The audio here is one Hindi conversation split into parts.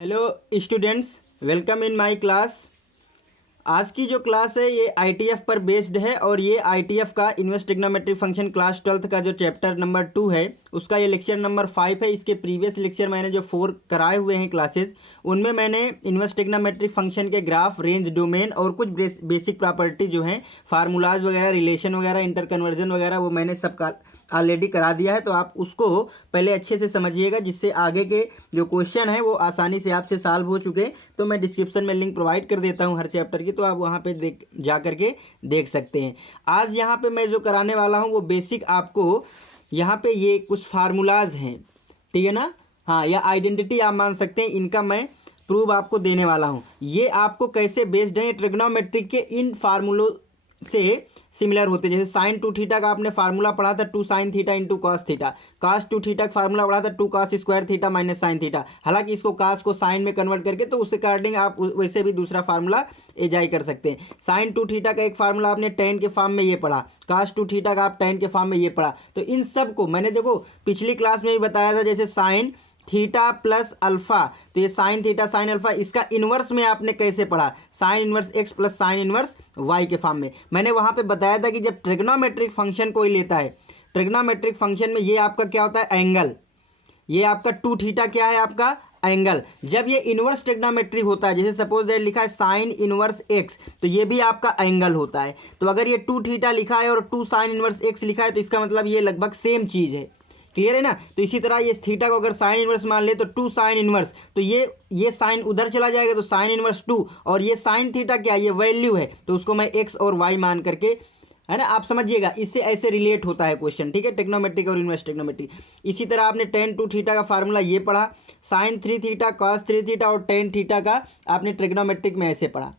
Hello students, welcome in my class. आज की जो क्लास है ये आईटीएफ पर बेस्ड है और ये आईटीएफ का inverse trigonometry function class 12th का जो चैप्टर नंबर 2 है उसका ये लेक्चर नंबर 5 है। इसके प्रीवियस लेक्चर मैंने जो 4 कराए हुए हैं क्लासेस, उनमें मैंने इन्वर्स ट्रिग्नोमेट्री फंक्शन के ग्राफ, रेंज, डोमेन और कुछ बेसिक प्रॉपर्टी जो हैं, फार्मूलाज वगैरह, रिलेशन वगैरह, इंटर कन्वर्जन वगैरह, वो मैंने सबका ऑलरेडी करा दिया है। तो आप उसको पहले अच्छे से समझिएगा जिससे आगे के जो क्वेश्चन है वो आसानी से आपसे सॉल्व हो चुके। तो मैं डिस्क्रिप्शन में लिंक प्रोवाइड कर देता हूँ हर चैप्टर की, तो आप वहाँ पे जा करके देख सकते हैं। आज यहाँ पे मैं जो कराने वाला हूँ वो बेसिक आपको यहाँ पे ये कुछ फार्मूलाज हैं, ठीक है ना। हाँ, या आइडेंटिटी आप मान सकते हैं, इनका मैं प्रूफ आपको देने वाला हूँ। ये आपको कैसे बेस्ड है, ट्रिग्नोमेट्रिक के इन फार्मूलों से सिमिलर होते हैं। जैसे साइन टू थीटा का आपने फार्मूला पढ़ा था, two sine theta into cos theta. Cos two theta का फार्मूला पढ़ा था, two cos square theta minus sine theta. हालांकि इसको कास को साइन में कन्वर्ट करके तो उस अकॉर्डिंग आप वैसे भी दूसरा फार्मूला एजाई कर सकते हैं। साइन टू थीटा का एक फार्मूला आपने टेन के फॉर्म में ये पढ़ा, कास टू थीटा का आप टेन के फॉर्म में ये पढ़ा। तो इन सब को मैंने देखो पिछली क्लास में भी बताया था। जैसे साइन थीटा प्लस अल्फा, तो ये साइन थीटा साइन अल्फा, इसका इन्वर्स में आपने कैसे पढ़ा, sine inverse x plus sine inverse y के फॉर्म में। मैंने वहां पे बताया था कि जब ट्रिग्नोमेट्रिक फंक्शन कोई लेता है, ट्रिग्नोमेट्रिक फंक्शन में ये आपका क्या होता है, एंगल। ये आपका टू थीटा क्या है, आपका एंगल। जब ये इनवर्स ट्रिग्नोमेट्री होता है, जैसे सपोज दैट लिखा है साइन इनवर्स एक्स, तो ये भी आपका एंगल होता है। तो अगर ये टू थीटा लिखा है और टू साइन इनवर्स एक्स लिखा है तो इसका मतलब ये लगभग सेम चीज है। क्लियर है ना। तो इसी तरह ये थीटा को अगर साइन इनवर्स मान ले तो टू साइन इनवर्स, तो ये साइन उधर चला जाएगा तो साइन इनवर्स टू, और ये साइन थीटा क्या, ये वैल्यू है, तो उसको मैं एक्स और वाई मान करके, है ना, आप समझिएगा। इससे ऐसे रिलेट होता है क्वेश्चन, ठीक है, ट्रिग्नोमेट्रिक और इनवर्स ट्रिग्नोमेट्री। इसी तरह आपने टेन टू थीटा का फार्मूला ये पढ़ा, sine three theta cos three theta और टेन थीटा का आपने ट्रिग्नोमेट्रिक में ऐसे पढ़ा।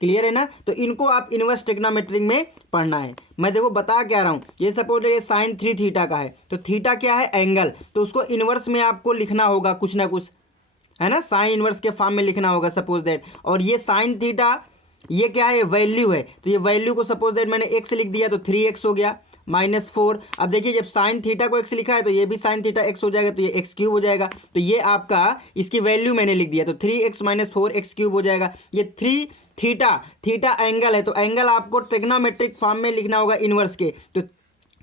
क्लियर है ना। तो इनको आप इनवर्स ट्रिग्नोमेट्रिक में पढ़ना है। मैं देखो बता क्या रहा हूँ, ये सपोज ये साइन थ्री थीटा का है, तो थीटा क्या है, एंगल, तो उसको इनवर्स में आपको लिखना होगा कुछ ना कुछ, है ना, साइन इनवर्स के फॉर्म में लिखना होगा सपोज दैट। और ये साइन थीटा ये क्या है, वैल्यू है, तो ये वैल्यू को सपोज दैट मैंने एक्स लिख दिया तो 3x हो गया माइनस 4। अब देखिए जब साइन थीटा को एक्स लिखा है तो ये भी साइन थीटा एक्स हो जाएगा, तो ये एक्स क्यूब हो जाएगा। तो ये आपका इसकी वैल्यू मैंने लिख दिया, तो 3x माइनस 4x क्यूब हो जाएगा। ये थ्री थीटा, थीटा एंगल है, तो एंगल आपको ट्रिग्नोमेट्रिक फॉर्म में लिखना होगा इनवर्स के, तो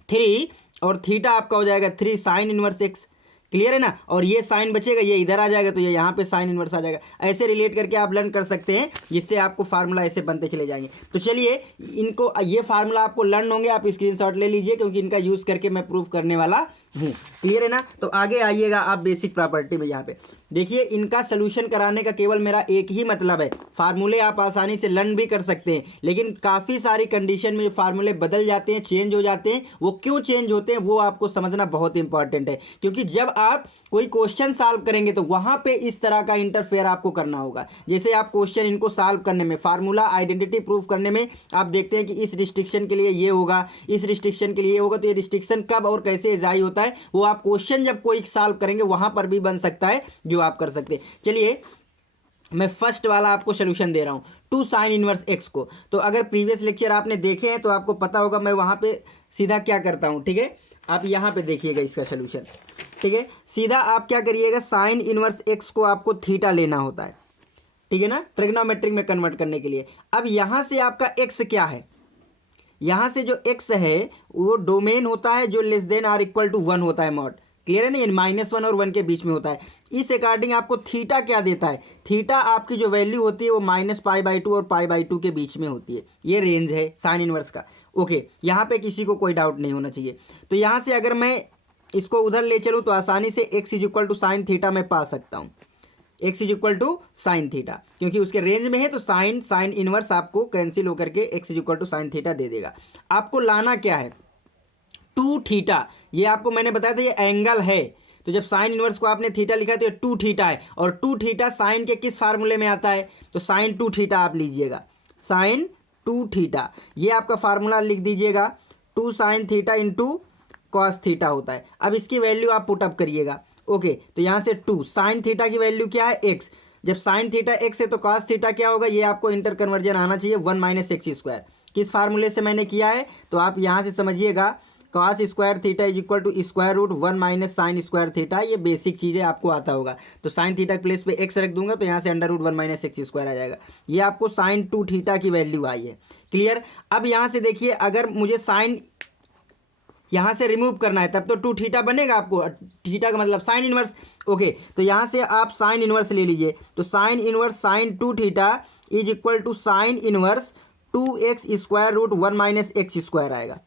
3 और थीटा आपका हो जाएगा 3 साइन इनवर्स एक्स। क्लियर है ना। और ये साइन बचेगा, ये इधर आ जाएगा, तो ये यहाँ पे साइन इनवर्स आ जाएगा। ऐसे रिलेट करके आप लर्न कर सकते हैं, जिससे आपको फार्मूला ऐसे बनते चले जाएंगे। तो चलिए इनको, ये फार्मूला आपको लर्न होंगे, आप स्क्रीनशॉट ले लीजिए क्योंकि इनका यूज करके मैं प्रूफ करने वाला हूँ। क्लियर है ना। तो आगे आइएगा आप बेसिक प्रॉपर्टी में। यहाँ पे देखिए इनका सोल्यूशन कराने का केवल मेरा एक ही मतलब है, फार्मूले आप आसानी से लर्न भी कर सकते हैं, लेकिन काफ़ी सारी कंडीशन में फार्मूले बदल जाते हैं, चेंज हो जाते हैं। वो क्यों चेंज होते हैं वो आपको समझना बहुत इंपॉर्टेंट है, क्योंकि जब आप कोई क्वेश्चन सॉल्व करेंगे तो वहां पे इस तरह का इंटरफेयर आपको करना होगा। जैसे आप क्वेश्चन इनको सॉल्व करने में, फार्मूला आइडेंटिटी प्रूफ करने में आप देखते हैं कि इस रिस्ट्रिक्शन के लिए ये होगा, इस रिस्ट्रिक्शन के लिए ये होगा, तो ये रिस्ट्रिक्शन कब और कैसे एजाई होता है वो आप क्वेश्चन जब कोई सॉल्व करेंगे वहां पर भी बन सकता है, जो आप कर सकते हैं। चलिए मैं फर्स्ट वाला आपको सोल्यूशन दे रहा हूं, टू साइन इनवर्स एक्स को। तो अगर प्रीवियस लेक्चर आपने देखे हैं तो आपको पता होगा मैं वहां पे सीधा क्या करता हूं, ठीक है। आप यहां पे देखिएगा इसका सोल्यूशन, ठीक है। सीधा आप क्या करिएगा, साइन इनवर्स एक्स को आपको थीटा लेना होता है, ठीक है ना, ट्रिग्नोमेट्रिक में कन्वर्ट करने के लिए। अब यहां से आपका एक्स क्या है, यहां से जो एक्स है वो डोमेन होता है जो less than or equal to 1 होता है मॉड। क्लियर है ना, -1 और 1 के बीच में होता है। इस अकॉर्डिंग आपको थीटा क्या देता है, थीटा आपकी जो वैल्यू होती है वो -π/2 और π/2 के बीच में होती है। ये रेंज है साइन इनवर्स का। ओके, यहाँ पे किसी को कोई डाउट नहीं होना चाहिए। तो यहाँ से अगर मैं इसको उधर ले चलूँ तो आसानी से x = साइन थीटा में पा सकता हूँ, x = साइन थीटा, क्योंकि उसके रेंज में है तो साइन इनवर्स आपको कैंसिल होकर के x = साइन थीटा दे देगा। आपको लाना क्या है, टू थीटा। ये आपको मैंने बताया था ये एंगल है, तो जब साइन इनवर्स को आपने थीटा लिखा तो ये टू थीटा है, और टू थीटा साइन के किस फार्मूले में आता है, तो साइन टू थीटा आप लीजिएगा, साइन टू थीटा ये आपका फार्मूला लिख दीजिएगा, two sine theta into cos theta होता है। अब इसकी वैल्यू आप पुटअप करिएगा। ओके, तो यहाँ से टू साइन थीटा की वैल्यू क्या है, एक्स। जब साइन थीटा एक्स है तो कॉस थीटा क्या होगा, ये आपको इंटर कन्वर्जन आना चाहिए, 1 - x²। किस फार्मूले से मैंने किया है तो आप यहाँ से समझिएगा, cos square theta is equal to square root 1 minus sine square theta. ये बेसिक चीज़ें आपको आता होगा। तो साइन थीटा के प्लेस पे एक्स रख दूंगा तो यहाँ से under root 1 minus x square आ जाएगा। ये आपको साइन 2 थीटा की वैल्यू आई है। क्लियर। अब यहाँ से देखिए, अगर मुझे साइन यहाँ से रिमूव करना है तब तो 2 थीटा बनेगा। आपको थीटा का मतलब साइन इनवर्स। ओके, तो यहाँ से आप साइन इनवर्स ले लीजिए। तो sine inverse sine 2 theta is equal to sine inverse 2x square root 1 minus x square आएगा।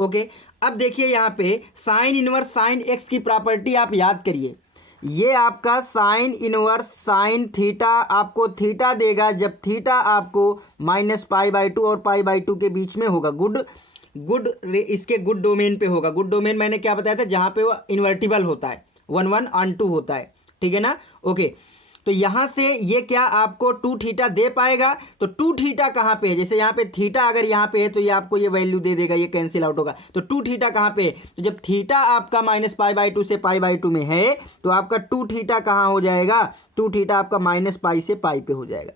ओके, अब देखिए यहाँ पे साइन इनवर्स साइन एक्स की प्रॉपर्टी आप याद करिए। ये आपका साइन इनवर्स साइन थीटा आपको थीटा देगा जब थीटा आपको -π/2 और π/2 के बीच में होगा। इसके गुड डोमेन पे होगा। गुड डोमेन मैंने क्या बताया था, जहाँ पे वो इन्वर्टिबल होता है, 1 1 ऑन 2 होता है। ठीक है ना। ओके, तो यहाँ से ये क्या आपको 2 थीटा दे पाएगा। तो 2 थीटा कहाँ पे है, जैसे यहाँ पे थीटा अगर यहाँ पे है तो ये आपको ये वैल्यू दे देगा, ये कैंसिल आउट होगा। तो 2 थीटा कहाँ पे है, तो जब थीटा आपका -π/2 से π/2 में है तो आपका 2 थीटा कहाँ हो जाएगा, 2 थीटा आपका -π से π पे हो जाएगा,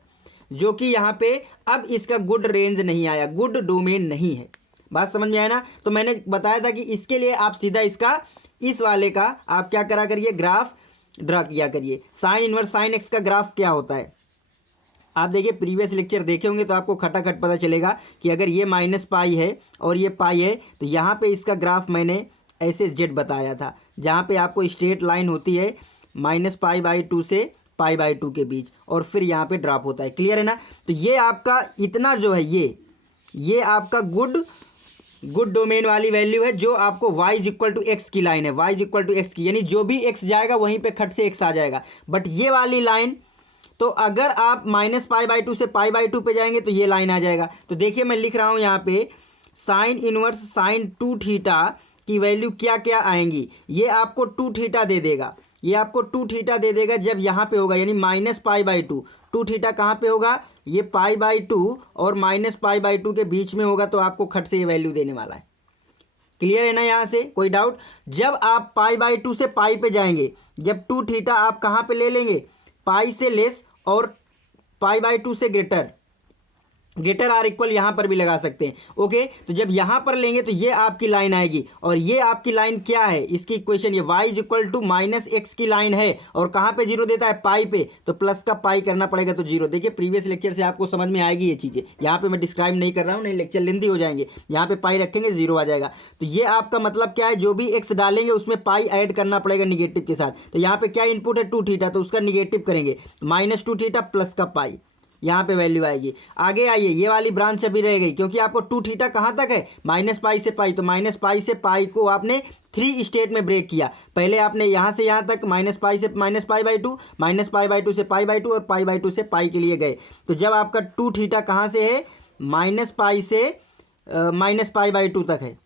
जो कि यहाँ पे अब इसका गुड रेंज नहीं आया, गुड डोमेन नहीं है। बात समझ में आया ना। तो मैंने बताया था कि इसके लिए आप सीधा इसका इस वाले का आप क्या करा करिए, ग्राफ ड्रा किया करिए। साइन इनवर्स साइन एक्स का ग्राफ क्या होता है, आप देखिए प्रीवियस लेक्चर देखे होंगे तो आपको खटाखट पता चलेगा कि अगर ये -π है और ये पाई है तो यहाँ पे इसका ग्राफ मैंने ऐसे जेड बताया था, जहाँ पे आपको स्ट्रेट लाइन होती है -π/2 से π/2 के बीच और फिर यहाँ पे ड्रॉप होता है। क्लियर है ना। तो ये आपका इतना जो है ये आपका गुड डोमेन वाली वैल्यू है, जो आपको y is equal to x की लाइन है। y is equal to x की, यानी जो भी x जाएगा वहीं पे खट से x आ जाएगा। बट ये वाली लाइन, तो अगर आप -π/2 से π/2 पे जाएंगे तो ये लाइन आ जाएगा। तो देखिए मैं लिख रहा हूँ यहाँ पे साइन इनवर्स साइन 2 थीटा की वैल्यू क्या क्या आएंगी। ये आपको 2 थीटा दे देगा, ये आपको 2 थीटा दे देगा जब यहाँ पे होगा, यानी -π/2। 2 थीटा कहाँ पे होगा, ये π/2 और -π/2 के बीच में होगा, तो आपको खट से ये वैल्यू देने वाला है। क्लियर है ना। यहाँ से कोई डाउट। जब आप π/2 से पाई पे जाएंगे, जब 2 थीटा आप कहाँ पे ले लेंगे, पाई से लेस और π/2 से ग्रेटर आर इक्वल यहाँ पर भी लगा सकते हैं। ओके, तो जब यहाँ पर लेंगे तो ये आपकी लाइन आएगी, और ये आपकी लाइन क्या है, इसकी इक्वेशन ये y is equal to -x की लाइन है, और कहाँ पे जीरो देता है, पाई पे, तो प्लस का पाई करना पड़ेगा तो जीरो। देखिए प्रीवियस लेक्चर से आपको समझ में आएगी ये चीज़ें, यहाँ पे मैं डिस्क्राइब नहीं कर रहा हूँ, नहीं लेक्चर लेंदी हो जाएंगे। यहाँ पे पाई रखेंगे जीरो आ जाएगा। तो ये आपका मतलब क्या है, जो भी x डालेंगे उसमें पाई ऐड करना पड़ेगा निगेटिव के साथ। तो यहाँ पे क्या इनपुट है, 2 थीटा, तो उसका निगेटिव करेंगे, -2 थीटा प्लस का पाई, यहाँ पे वैल्यू आएगी। आगे आइए, ये वाली ब्रांच अभी रह गई, क्योंकि आपको 2 थीटा कहाँ तक है, -π से पाई, तो -π से पाई को आपने 3 स्टेट में ब्रेक किया। पहले आपने यहाँ से यहाँ तक -π से -π/2, -π/2 से π/2 और π/2 से पाई के लिए गए। तो जब आपका 2 थीटा कहाँ से है, -π से -π/2 तक है।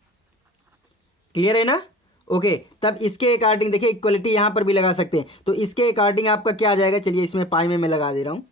क्लियर है ना। ओके, तब इसके अकॉर्डिंग देखिए इक्वलिटी यहाँ पर भी लगा सकते हैं। तो इसके अकॉर्डिंग आपका क्या आ जाएगा, चलिए इसमें पाई में मैं लगा दे रहा हूँ।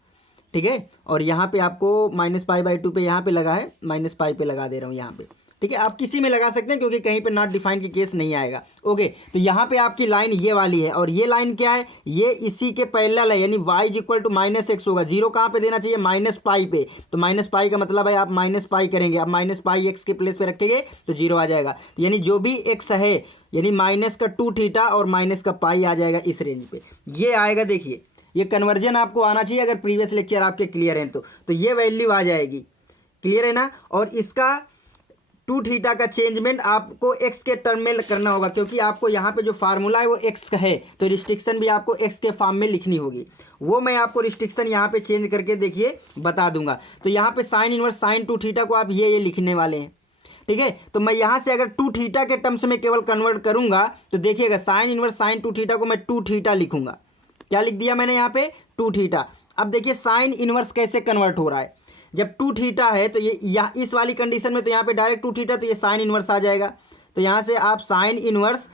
ठीक है, और यहाँ पे आपको -π/2 पे यहाँ पे लगा है, -π पे लगा दे रहा हूँ यहाँ पे। ठीक है, आप किसी में लगा सकते हैं क्योंकि कहीं पे नॉट डिफाइंड की केस नहीं आएगा। ओके, तो यहाँ पे आपकी लाइन ये वाली है, और ये लाइन क्या है, ये इसी के पैरेलल है, यानी y is equal to -x होगा। जीरो कहाँ पे देना चाहिए, -π पे, तो -π का मतलब है आप -π करेंगे, आप -π x के प्लेस पे रखेंगे तो जीरो आ जाएगा। यानी जो भी x है, यानी माइनस का 2 थीटा और माइनस का पाई आ जाएगा इस रेंज पे, ये आएगा। देखिए ये कन्वर्जन आपको आना चाहिए, अगर प्रीवियस लेक्चर आपके क्लियर हैं तो ये वैल्यू आ जाएगी। क्लियर है ना। और इसका 2 थीटा का चेंजमेंट आपको x के टर्म में करना होगा, क्योंकि आपको यहाँ पे जो फार्मूला है वो x का है, तो रिस्ट्रिक्शन भी आपको x के फॉर्म में लिखनी होगी। वो मैं आपको रिस्ट्रिक्शन यहाँ पे चेंज करके देखिए बता दूंगा। तो यहाँ पे साइन इनवर्स साइन 2 थीटा को आप ये लिखने वाले हैं। ठीक है, तो मैं यहाँ से अगर 2 थीटा के टर्म्स में केवल कन्वर्ट करूँगा तो देखिएगा साइन इनवर्स साइन 2 थीटा को मैं 2 थीटा लिखूंगा। क्या लिख दिया मैंने यहाँ पे, 2 थीटा। अब देखिए साइन इनवर्स कैसे कन्वर्ट हो रहा है, जब 2 थीटा है तो ये इस वाली कंडीशन में तो यहाँ पे डायरेक्ट 2 थीटा, तो ये साइन इनवर्स आ जाएगा। तो यहाँ से आप sine inverse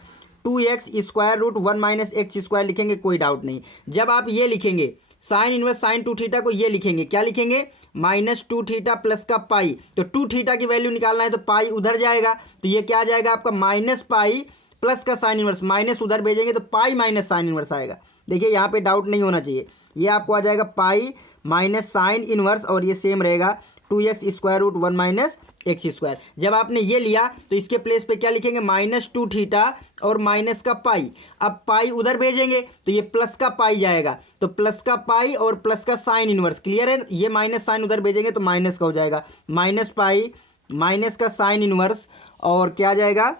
2x square root 1 minus x square लिखेंगे, कोई डाउट नहीं। जब आप ये लिखेंगे साइन इनवर्स साइन 2 थीटा को, ये लिखेंगे, क्या लिखेंगे, -2 थीटा प्लस का पाई। तो 2 थीटा की वैल्यू निकालना है तो पाई उधर जाएगा, तो ये क्या आ जाएगा आपका -π प्लस का साइन इनवर्स, माइनस उधर भेजेंगे तो पाई माइनस साइन इनवर्स आएगा। देखिए यहाँ पे डाउट नहीं होना चाहिए, ये आपको आ जाएगा पाई माइनस साइन इनवर्स, और ये सेम रहेगा 2x² माइनस एक्स स्क्वायर। जब आपने ये लिया तो इसके प्लेस पे क्या लिखेंगे, -2 थीटा और माइनस का पाई। अब पाई उधर भेजेंगे तो ये प्लस का पाई जाएगा, तो प्लस का पाई और प्लस का साइन इनवर्स, क्लियर है। ये माइनस साइन उधर भेजेंगे तो माइनस का हो जाएगा, माइनस पाई माइनस का साइन इनवर्स और क्या जाएगा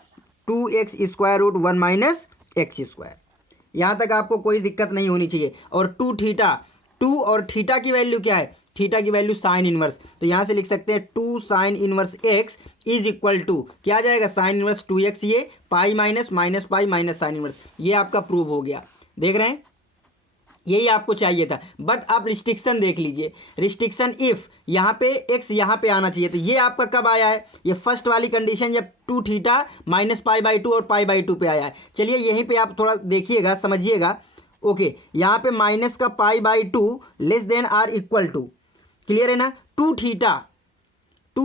2x² माइनस एक्स स्क्वायर। यहाँ तक आपको कोई दिक्कत नहीं होनी चाहिए। और 2 थीटा, 2 और थीटा की वैल्यू क्या है, थीटा की वैल्यू साइन इनवर्स, तो यहाँ से लिख सकते हैं 2 sine inverse x is equal to क्या आ जाएगा, साइन इनवर्स 2x, ये pi minus minus pi minus sine inverse. ये आपका प्रूव हो गया, देख रहे हैं, यही आपको चाहिए था। बट आप रिस्ट्रिक्शन देख लीजिए, रिस्ट्रिक्शन इफ यहाँ पे x यहाँ पे आना चाहिए, तो ये आपका कब आया है, ये फर्स्ट वाली कंडीशन जब 2 थीटा माइनस π/2 और π/2 पे आया है। चलिए यहीं पे आप थोड़ा देखिएगा, समझिएगा। ओके, यहाँ पे माइनस का π/2 less than or equal to, clear है ना, 2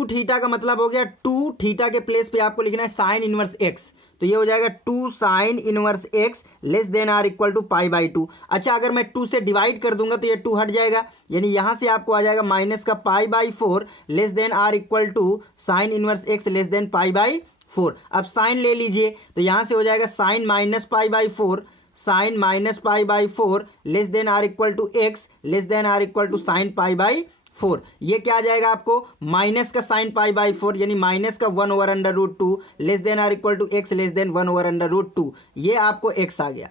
थीटा का मतलब हो गया 2 थीटा के प्लेस पे आपको लिखना है साइन इनवर्स एक्स, तो ये हो जाएगा 2 sine inverse x less than or equal to π/2। अच्छा, अगर मैं 2 से डिवाइड कर दूंगा तो ये 2 हट जाएगा, यानी यहां से आपको आ जाएगा माइनस का π/4 less than or equal to sine inverse x less than π/4। अब साइन ले लीजिए तो यहां से हो जाएगा sine minus π/4, sine minus π/4 less than or equal to x less than or equal to sine π/4। ये क्या आ जाएगा आपको, माइनस का साइन π/4 यानी माइनस का 1/√2 less than or equal to x less than 1/√2। ये आपको एक्स आ गया।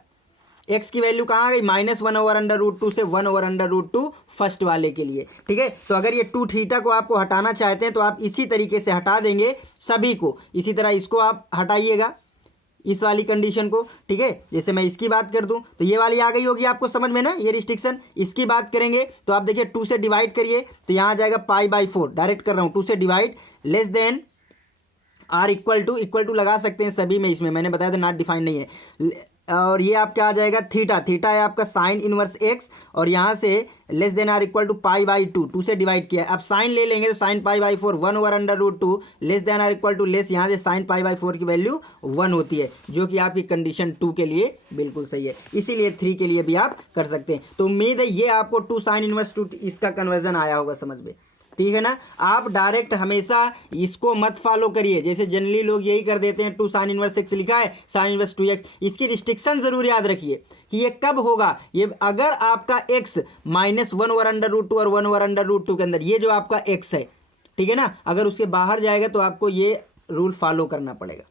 एक्स की वैल्यू कहाँ आ गई, -1/√2 से 1/√2 फर्स्ट वाले के लिए, ठीक है। तो अगर ये 2 थीटा को आपको हटाना चाहते हैं तो आप इसी तरीके से हटा देंगे सभी को, इसी तरह इसको आप हटाइएगा, इस वाली कंडीशन को, ठीक है। जैसे मैं इसकी बात कर दूं तो ये वाली आ गई होगी आपको समझ में ना, ये रिस्ट्रिक्शन। इसकी बात करेंगे तो आप देखिए 2 से डिवाइड करिए तो यहाँ आ जाएगा π/4, डायरेक्ट कर रहा हूँ, 2 से divide less than or equal to लगा सकते हैं सभी में, इसमें मैंने बताया था नॉट डिफाइन नहीं है। और ये आपका आ जाएगा थीटा है आपका साइन इनवर्स एक्स, और यहाँ से less than or equal to π/2, 2 से डिवाइड किया है। अब साइन ले लेंगे तो sine π/4 1/√2 less than or equal to less, यहाँ से साइन π/4 की वैल्यू 1 होती है, जो कि आपकी कंडीशन 2 के लिए बिल्कुल सही है, इसीलिए 3 के लिए भी आप कर सकते हैं। तो उम्मीद है ये आपको 2 साइन इनवर्स 2 इसका कन्वर्जन आया होगा समझ में, ठीक है ना। आप डायरेक्ट हमेशा इसको मत फॉलो करिए, जैसे जनरली लोग यही कर देते हैं, 2 साइन इनवर्स एक्स लिखा है साइन इनवर्स 2x। इसकी रिस्ट्रिक्शन जरूर याद रखिए कि ये कब होगा, ये अगर आपका x -1/√2 और 1/√2 के अंदर ये जो आपका x है, ठीक है ना, अगर उसके बाहर जाएगा तो आपको ये रूल फॉलो करना पड़ेगा,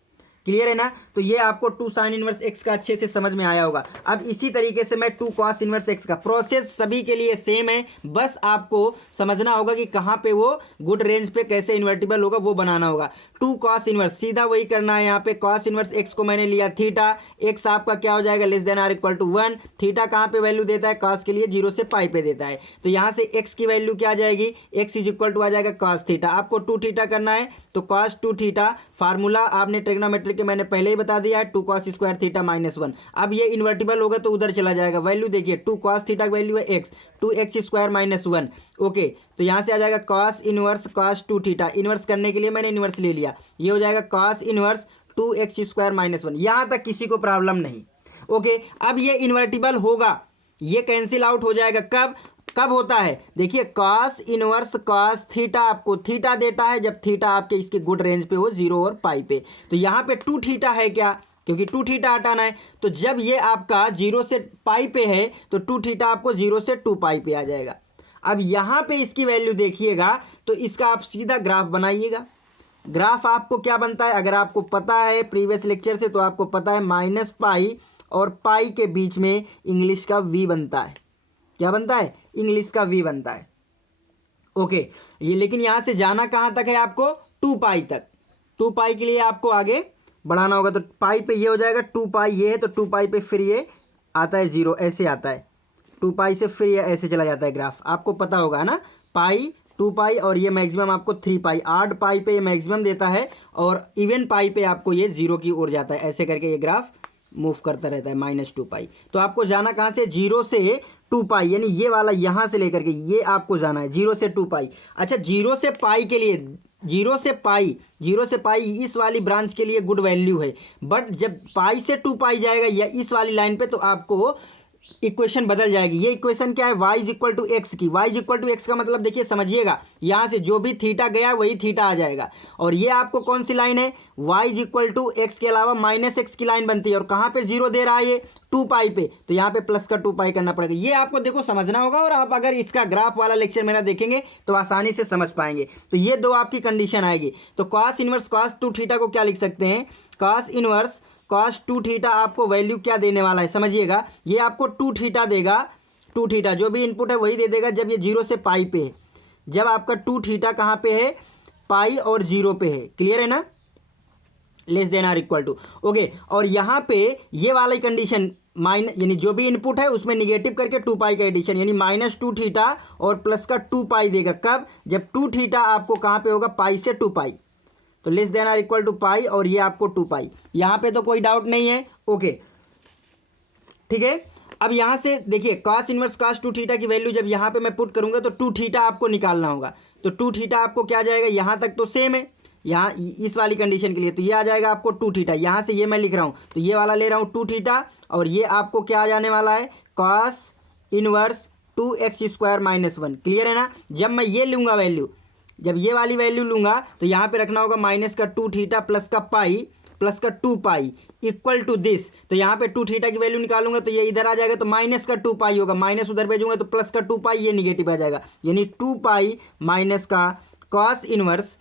क्लियर है ना। तो ये आपको 2 साइन इनवर्स एक्स का अच्छे से समझ में आया होगा। अब इसी तरीके से मैं 2 कॉस इनवर्स एक्स का प्रोसेस सभी के लिए सेम है, बस आपको समझना होगा कि कहाँ पे वो गुड रेंज पे कैसे इन्वर्टिबल होगा वो बनाना होगा। 2 कॉस इनवर्स सीधा वही करना है, यहाँ पे कॉस इनवर्स एक्स को मैंने लिया थीटा, एक्स आपका क्या हो जाएगा less than or equal to 1। Theta कहाँ पे वैल्यू देता है, कॉस के लिए 0 से पाई पे देता है, तो यहाँ से एक्स की वैल्यू क्या आ जाएगी, एक्स इज इक्वल टू आ जाएगा कॉस थीटा। आपको 2 थीटा करना है तो कॉस 2 थीटा, फार्मूला आपने ट्रिग्नोमेट्री के मैंने पहले ही बता दिया है, 2 cos स्क्वायर थीटा -1। अब ये इन्वर्टिबल होगा तो उधर चला जाएगा, वैल्यू देखिए 2 cos थीटा की वैल्यू है एक्स, 2x² -1। ओके, तो यहाँ से आ जाएगा cos inverse cos 2 theta, inverse करने के लिए मैंने इनवर्स ले लिया, ये हो जाएगा cos इनवर्स 2x² -1। यहाँ तक किसी को प्रॉब्लम नहीं। ओके, अब ये इन्वर्टिबल होगा, ये कैंसिल आउट हो जाएगा, कब होता है, देखिए cos इनवर्स cos थीटा आपको थीटा देता है जब थीटा आपके इसके गुड रेंज पे हो 0 और पाई पे। तो यहाँ पे 2 थीटा है क्या, क्योंकि 2 थीटा हटाना है, तो जब ये आपका 0 से पाई पे है तो 2 थीटा आपको 0 से 2 पाई पे आ जाएगा। अब यहाँ पे इसकी वैल्यू देखिएगा तो इसका आप सीधा ग्राफ बनाइएगा। ग्राफ आपको क्या बनता है, अगर आपको पता है प्रीवियस लेक्चर से तो आपको पता है -पाई और पाई के बीच में इंग्लिश का v बनता है, क्या बनता है, इंग्लिश का v बनता है। ओके, ये लेकिन यहाँ से जाना कहाँ तक है आपको, 2 पाई तक। 2 पाई के लिए आपको आगे बढ़ाना होगा, तो पाई पे ये हो जाएगा 2 पाई, ये है तो 2 पाई पे फिर ये आता है 0, ऐसे आता है 2 पाई से फिर ये ऐसे चला जाता है ग्राफ, आपको पता होगा ना, पाई 2 पाई और ये मैक्सिमम आपको 3 पाई, 8 पाई पे ये मैक्सिमम देता है और इवन पाई पे आपको ये 0 की ओर जाता है, ऐसे करके ये ग्राफ मूव करता रहता है -2 पाई। तो आपको जाना कहाँ से, 0 से 2 पाई, यानी ये वाला यहाँ से लेकर के ये आपको जाना है 0 से 2 पाई। अच्छा, 0 से पाई के लिए 0 से पाई इस वाली ब्रांच के लिए गुड वैल्यू है, बट जब पाई से 2 पाई जाएगा या इस वाली लाइन पे तो आपको इक्वेशन बदल जाएगी। ये इक्वेशन क्या है, y is equal to x की। y is equal to x का मतलब देखिए समझिएगा, यहाँ से जो भी थीटा गया वही थीटा आ जाएगा। और ये आपको कौन सी लाइन है, y is equal to x के अलावा माइनस एक्स की लाइन बनती है। और कहाँ पे जीरो दे रहा है ये, 2 पाई पे, तो यहाँ पे प्लस का 2 पाई करना पड़ेगा। ये आपको देखो समझना होगा, और आप अगर इसका ग्राफ वाला लेक्चर मेरा देखेंगे तो आसानी से समझ पाएंगे। तो ये दो आपकी कंडीशन आएगी। तो कॉस इनवर्स कॉस 2 थीटा को क्या लिख सकते हैं, कॉस इनवर्स कॉस 2 थीटा आपको वैल्यू क्या देने वाला है, समझिएगा। ये आपको 2 थीटा देगा, 2 थीटा जो भी इनपुट है वही दे देगा जब ये 0 से पाई पे है। जब आपका 2 थीटा कहाँ पे है, पाई और 0 पे है। क्लियर है ना, less than or equal to, okay. और यहाँ पे ये वाली कंडीशन माइनस, यानी जो भी इनपुट है उसमें निगेटिव करके 2 पाई का एडिशन, यानी -2 थीटा और प्लस का 2 पाई देगा। कब, जब 2 थीटा आपको कहाँ पे होगा, पाई से 2 पाई। तो less than or equal to pi, और ये आपको 2 पाई। यहाँ पे तो कोई डाउट नहीं है, ओके ठीक है। अब यहाँ से देखिए कॉस इनवर्स कॉस 2 थीटा की वैल्यू जब यहाँ पे मैं पुट करूंगा तो 2 थीटा आपको निकालना होगा। तो 2 थीटा आपको क्या जाएगा, यहाँ तक तो सेम है, यहाँ इस वाली कंडीशन के लिए तो ये आ जाएगा आपको 2 थीटा। यहाँ से ये मैं लिख रहा हूँ तो ये वाला ले रहा हूँ 2 थीटा, और ये आपको क्या आ जाने वाला है, कॉस इनवर्स 2x² - 1। क्लियर है ना। जब मैं ये लूँगा वैल्यू, जब ये वाली वैल्यू लूंगा तो यहाँ पे रखना होगा माइनस का 2 थीटा प्लस का पाई प्लस का 2 पाई इक्वल टू दिस। तो यहाँ पे 2 थीटा की वैल्यू निकालूंगा तो ये इधर आ जाएगा, तो माइनस का 2 पाई होगा, माइनस उधर भेजूंगा तो प्लस का 2 पाई, ये निगेटिव आ जाएगा, यानी 2 पाई माइनस का कॉस इनवर्स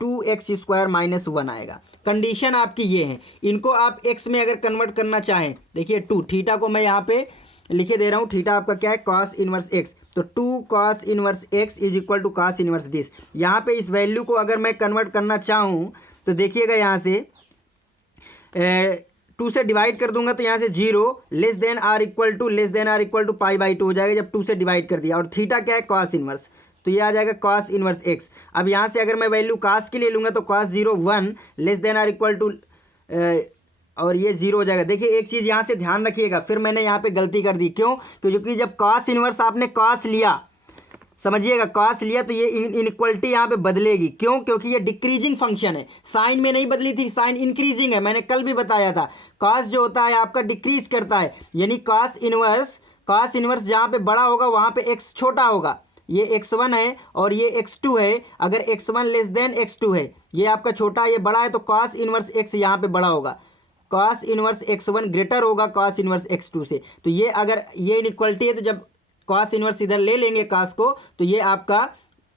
2x² - 1 आएगा। कंडीशन आपकी ये है। इनको आप एक्स में अगर कन्वर्ट करना चाहें, देखिए 2 थीटा को मैं यहाँ पे लिखे दे रहा हूँ, थीटा आपका क्या है, कॉस इनवर्स एक्स। तो 2 cos inverse x is equal to cos inverse this. यहाँ पे इस वैल्यू को अगर मैं कन्वर्ट करना चाहूँ तो देखिएगा यहाँ से 2 से डिवाइड कर दूंगा तो यहाँ से 0 less than or equal to पाई/2 हो जाएगा जब 2 से डिवाइड कर दिया। और थीटा क्या है, cos इनवर्स, तो ये आ जाएगा cos इनवर्स एक्स। अब यहाँ से अगर मैं वैल्यू cos के लिए लूँगा तो cos 0 1 less than or equal to, और ये 0 हो जाएगा। देखिए एक चीज़ यहाँ से ध्यान रखिएगा, फिर मैंने यहाँ पे गलती कर दी, क्यों, क्योंकि जब cos इनवर्स आपने cos लिया, समझिएगा cos लिया, तो ये इनइक्वलिटी यहाँ पे बदलेगी। क्यों, क्योंकि ये डिक्रीजिंग फंक्शन है, साइन में नहीं बदली थी, साइन इंक्रीजिंग है, मैंने कल भी बताया था। cos जो होता है आपका डिक्रीज करता है, यानी cos इनवर्स जहाँ पे बड़ा होगा वहाँ पे x छोटा होगा। ये x1 है और ये x2 है, अगर x1 लेस देन x2 है, ये आपका छोटा है ये बड़ा है, तो cos इनवर्स x यहाँ पे बड़ा होगा, cos इनवर्स x1 ग्रेटर होगा cos इनवर्स x2 से। तो ये अगर ये इनइक्वलिटी है तो जब cos इनवर्स इधर ले लेंगे cos को तो ये आपका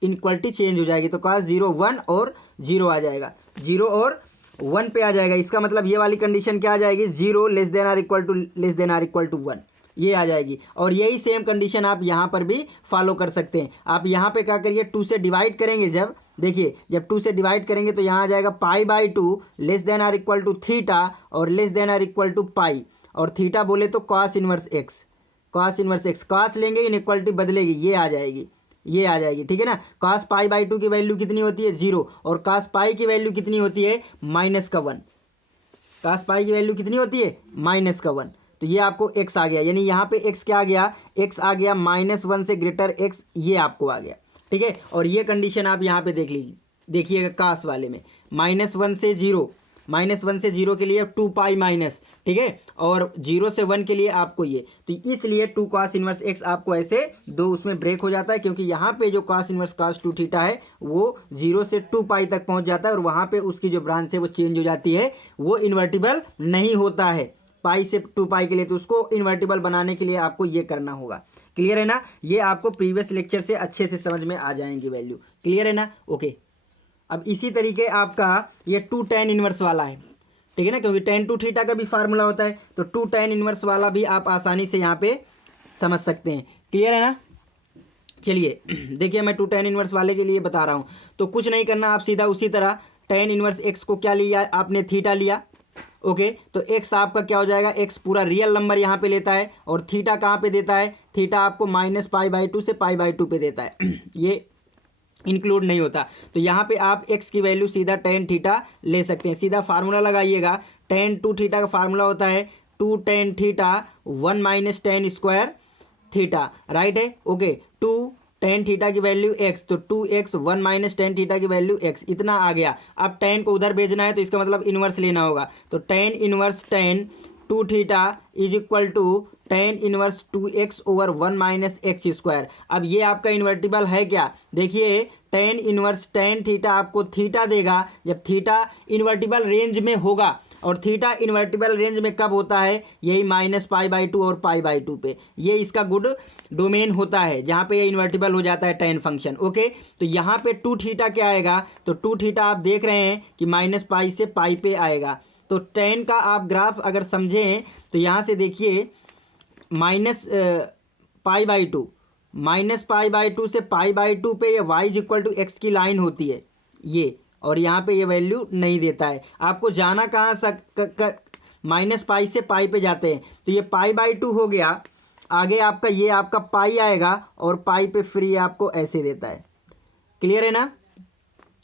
इनइक्वलिटी चेंज हो जाएगी। तो cos 0 1 और 0 आ जाएगा, 0 और 1 पे आ जाएगा। इसका मतलब ये वाली कंडीशन क्या आ जाएगी, 0 less than or equal to 1, ये आ जाएगी। और यही सेम कंडीशन आप यहाँ पर भी फॉलो कर सकते हैं। आप यहाँ पे क्या करिए, 2 से डिवाइड करेंगे, जब देखिए जब 2 से डिवाइड करेंगे तो यहाँ आ जाएगा पाई/2 less than or equal to theta और less than or equal to pi, और थीटा बोले तो cos इनवर्स एक्स, cos लेंगे इनइक्वलिटी बदलेगी, ये आ जाएगी, ठीक है ना। cos पाई/2 की वैल्यू कितनी होती है, 0, और cos पाई की वैल्यू कितनी होती है, -1। cos पाई की वैल्यू कितनी होती है, -1। तो ये आपको x आ गया, यानी यहाँ पे x क्या आ गया, x आ गया -1 से ग्रेटर x, ये आपको आ गया, ठीक है। और ये कंडीशन आप यहाँ पे देख लीजिए, देखिएगा cos वाले में -1 से 0 के लिए 2 पाई माइनस, ठीक है, और 0 से 1 के लिए आपको ये, तो इसलिए 2 cos इनवर्स x आपको ऐसे दो उसमें ब्रेक हो जाता है, क्योंकि यहाँ पे जो cos इनवर्स cos 2 थीटा है वो 0 से 2 पाई तक पहुँच जाता है, और वहाँ पे उसकी जो ब्रांच है वो चेंज हो जाती है, वो इन्वर्टिबल नहीं होता है पाई से 2 पाई के लिए। तो उसको इन्वर्टिबल बनाने के लिए आपको ये करना होगा। क्लियर है ना, ये आपको प्रीवियस लेक्चर से अच्छे से समझ में आ जाएंगी वैल्यू। क्लियर है ना, ओके। अब इसी तरीके आपका ये 2 tan इनवर्स वाला है, ठीक है ना, क्योंकि tan 2 थीटा का भी फार्मूला होता है, तो 2 tan इनवर्स वाला भी आप आसानी से यहाँ पे समझ सकते हैं। क्लियर है ना, चलिए देखिए मैं 2 tan इनवर्स वाले के लिए बता रहा हूँ। तो कुछ नहीं करना, आप सीधा उसी तरह tan इनवर्स x को क्या लिया आपने, थीटा लिया, ओके। तो x आपका क्या हो जाएगा, x पूरा रियल नंबर यहाँ पे लेता है, और थीटा कहाँ पे देता है, थीटा आपको -पाई/2 से पाई/2 पे देता है ये इंक्लूड नहीं होता। तो यहाँ पे आप x की वैल्यू सीधा tan थीटा ले सकते हैं। सीधा फार्मूला लगाइएगा, tan 2 थीटा का फार्मूला होता है 2 tan theta 1 - tan square theta, right है, ओके। 2 tan थीटा की वैल्यू x, तो 2x 1 - tan थीटा की वैल्यू x, इतना आ गया। अब tan को उधर भेजना है तो इसका मतलब इन्वर्स लेना होगा, तो tan inverse tan two theta is equal to tan inverse 2x over 1 minus x square. अब ये आपका इन्वर्टिबल है क्या, देखिए टेन इनवर्स टेन थीटा आपको थीटा देगा जब थीटा इन्वर्टिबल रेंज में होगा, और थीटा इन्वर्टिबल रेंज में कब होता है, यही -π/2 और π/2 पे, ये इसका गुड डोमेन होता है जहाँ पे ये इन्वर्टिबल हो जाता है टेन फंक्शन। ओके, तो यहाँ पे टू थीटा क्या आएगा, तो टू थीटा आप देख रहे हैं कि -π से π पे आएगा। तो टेन का आप ग्राफ अगर समझें तो यहाँ से देखिए -π/2 -π/2 से π/2 पे ये y=x की लाइन होती है ये, और यहाँ पे ये वैल्यू नहीं देता है। आपको जाना कहाँ -π से π पे जाते हैं, तो ये π/2 हो गया, आगे आपका ये आपका पाई आएगा और पाई पे फ्री आपको ऐसे देता है। क्लियर है ना,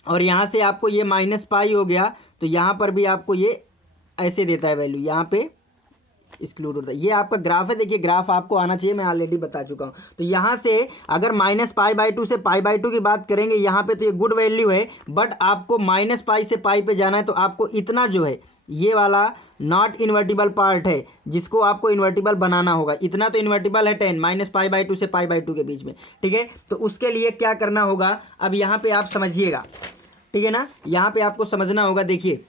और यहाँ से आपको ये -π हो गया, तो यहाँ पर भी आपको ये ऐसे देता है वैल्यू, यहाँ पे एक्सक्लूड होता है। ये आपका ग्राफ है, देखिए ग्राफ आपको आना चाहिए, मैं ऑलरेडी बता चुका हूँ। तो यहाँ से अगर -π/2 से π/2 की बात करेंगे यहाँ पे, तो ये गुड वैल्यू है, बट आपको -π से π पे जाना है, तो आपको इतना जो है ये वाला नॉट इन्वर्टिबल पार्ट है जिसको आपको इन्वर्टिबल बनाना होगा। इतना तो इन्वर्टिबल है 10 -π/2 से π/2 के बीच में, ठीक है। तो उसके लिए क्या करना होगा, अब यहाँ पे आप समझिएगा, ठीक है ना, यहाँ पे आपको समझना होगा। देखिए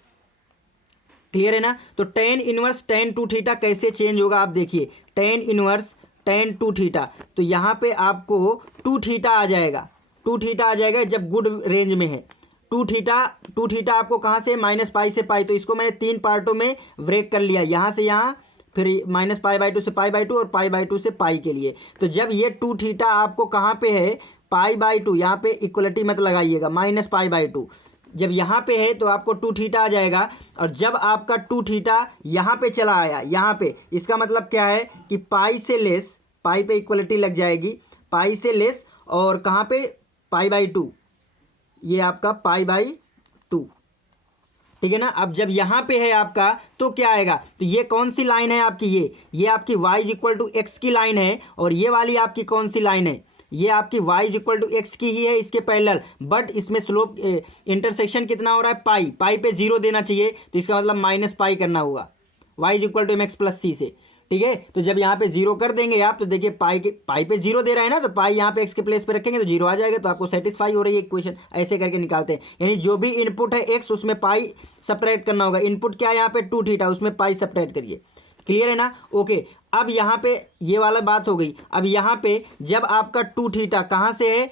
क्लियर है ना, तो tan inverse tan two theta कैसे चेंज होगा, आप देखिए tan inverse tan two theta, तो यहाँ पे आपको टू थीटा आ जाएगा, टू थीटा आ जाएगा जब गुड रेंज में है। टू थीटा आपको कहाँ से, -π से π, तो इसको मैंने तीन पार्टों में ब्रेक कर लिया, यहाँ से यहाँ, फिर -π/2 से π/2 और π/2 से π के लिए। तो जब ये टू थीटा आपको कहाँ पे है, π/2, यहाँ पे इक्वलिटी मत लगाइएगा, -π/2 जब यहाँ पे है तो आपको टू थीटा आ जाएगा, और जब आपका टू थीटा यहाँ पे चला आया, यहाँ पे, इसका मतलब क्या है कि पाई से लेस, पाई पे इक्वलिटी लग जाएगी, पाई से लेस, और कहाँ पे π/2, ये आपका π/2, ठीक है ना। अब जब यहाँ पे है आपका तो क्या आएगा, तो ये कौन सी लाइन है आपकी, ये आपकी y=x की लाइन है, और ये वाली आपकी कौन सी लाइन है, ये आपकी y=x की ही है, इसके पैरेलल, बट इसमें स्लोप इंटरसेक्शन कितना हो रहा है, पाई पे 0 देना चाहिए, तो इसका मतलब -π करना होगा y=mx + c से, ठीक है। तो जब यहाँ पे 0 कर देंगे आप, तो देखिए पाई पे 0 दे रहा है ना, तो पाई यहाँ पे x के प्लेस पे रखेंगे तो 0 आ जाएगा, तो आपको सेटिस्फाई हो रही है इक्वेशन। ऐसे करके निकालते हैं, यानी जो भी इनपुट है x उसमें पाई सेपरेट करना होगा। इनपुट क्या है यहाँ पे, टू थीटा, उसमें पाई सेपरेट करिए। क्लियर है ना, ओके। अब यहाँ पे ये वाला बात हो गई। अब यहाँ पे जब आपका टू थीटा कहाँ से है,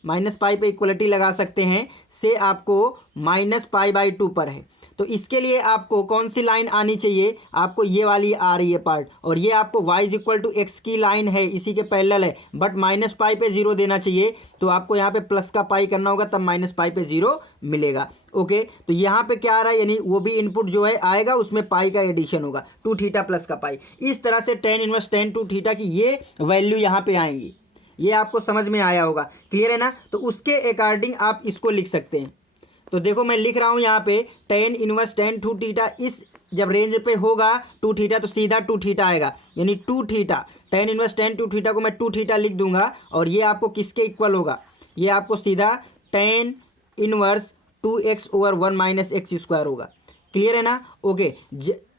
-π पे इक्वलिटी लगा सकते हैं, से आपको -π/2 पर है, तो इसके लिए आपको कौन सी लाइन आनी चाहिए, आपको ये वाली आ रही है पार्ट, और ये आपको y=x की लाइन है, इसी के पैरेलल है, बट -π पे 0 देना चाहिए, तो आपको यहाँ पे प्लस का पाई करना होगा, तब -π पे 0 मिलेगा। ओके, तो यहाँ पे क्या आ रहा है, यानी वो भी इनपुट जो है आएगा, उसमें पाई का एडिशन होगा, टू थीटा प्लस का पाई। इस तरह से tan inverse tan two theta की ये वैल्यू यहाँ पे आएंगी। ये आपको समझ में आया होगा, क्लियर है ना। तो उसके अकॉर्डिंग आप इसको लिख सकते हैं। तो देखो मैं लिख रहा हूँ यहाँ पे tan inverse tan two theta, इस जब रेंज पे होगा टू थीटा, तो सीधा टू थीटा आएगा, यानी two theta, tan inverse tan two theta को मैं टू थीटा लिख दूंगा, और ये आपको किसके इक्वल होगा, ये आपको सीधा ten inverse 2x over 1 minus x square होगा। क्लियर है ना, ओके।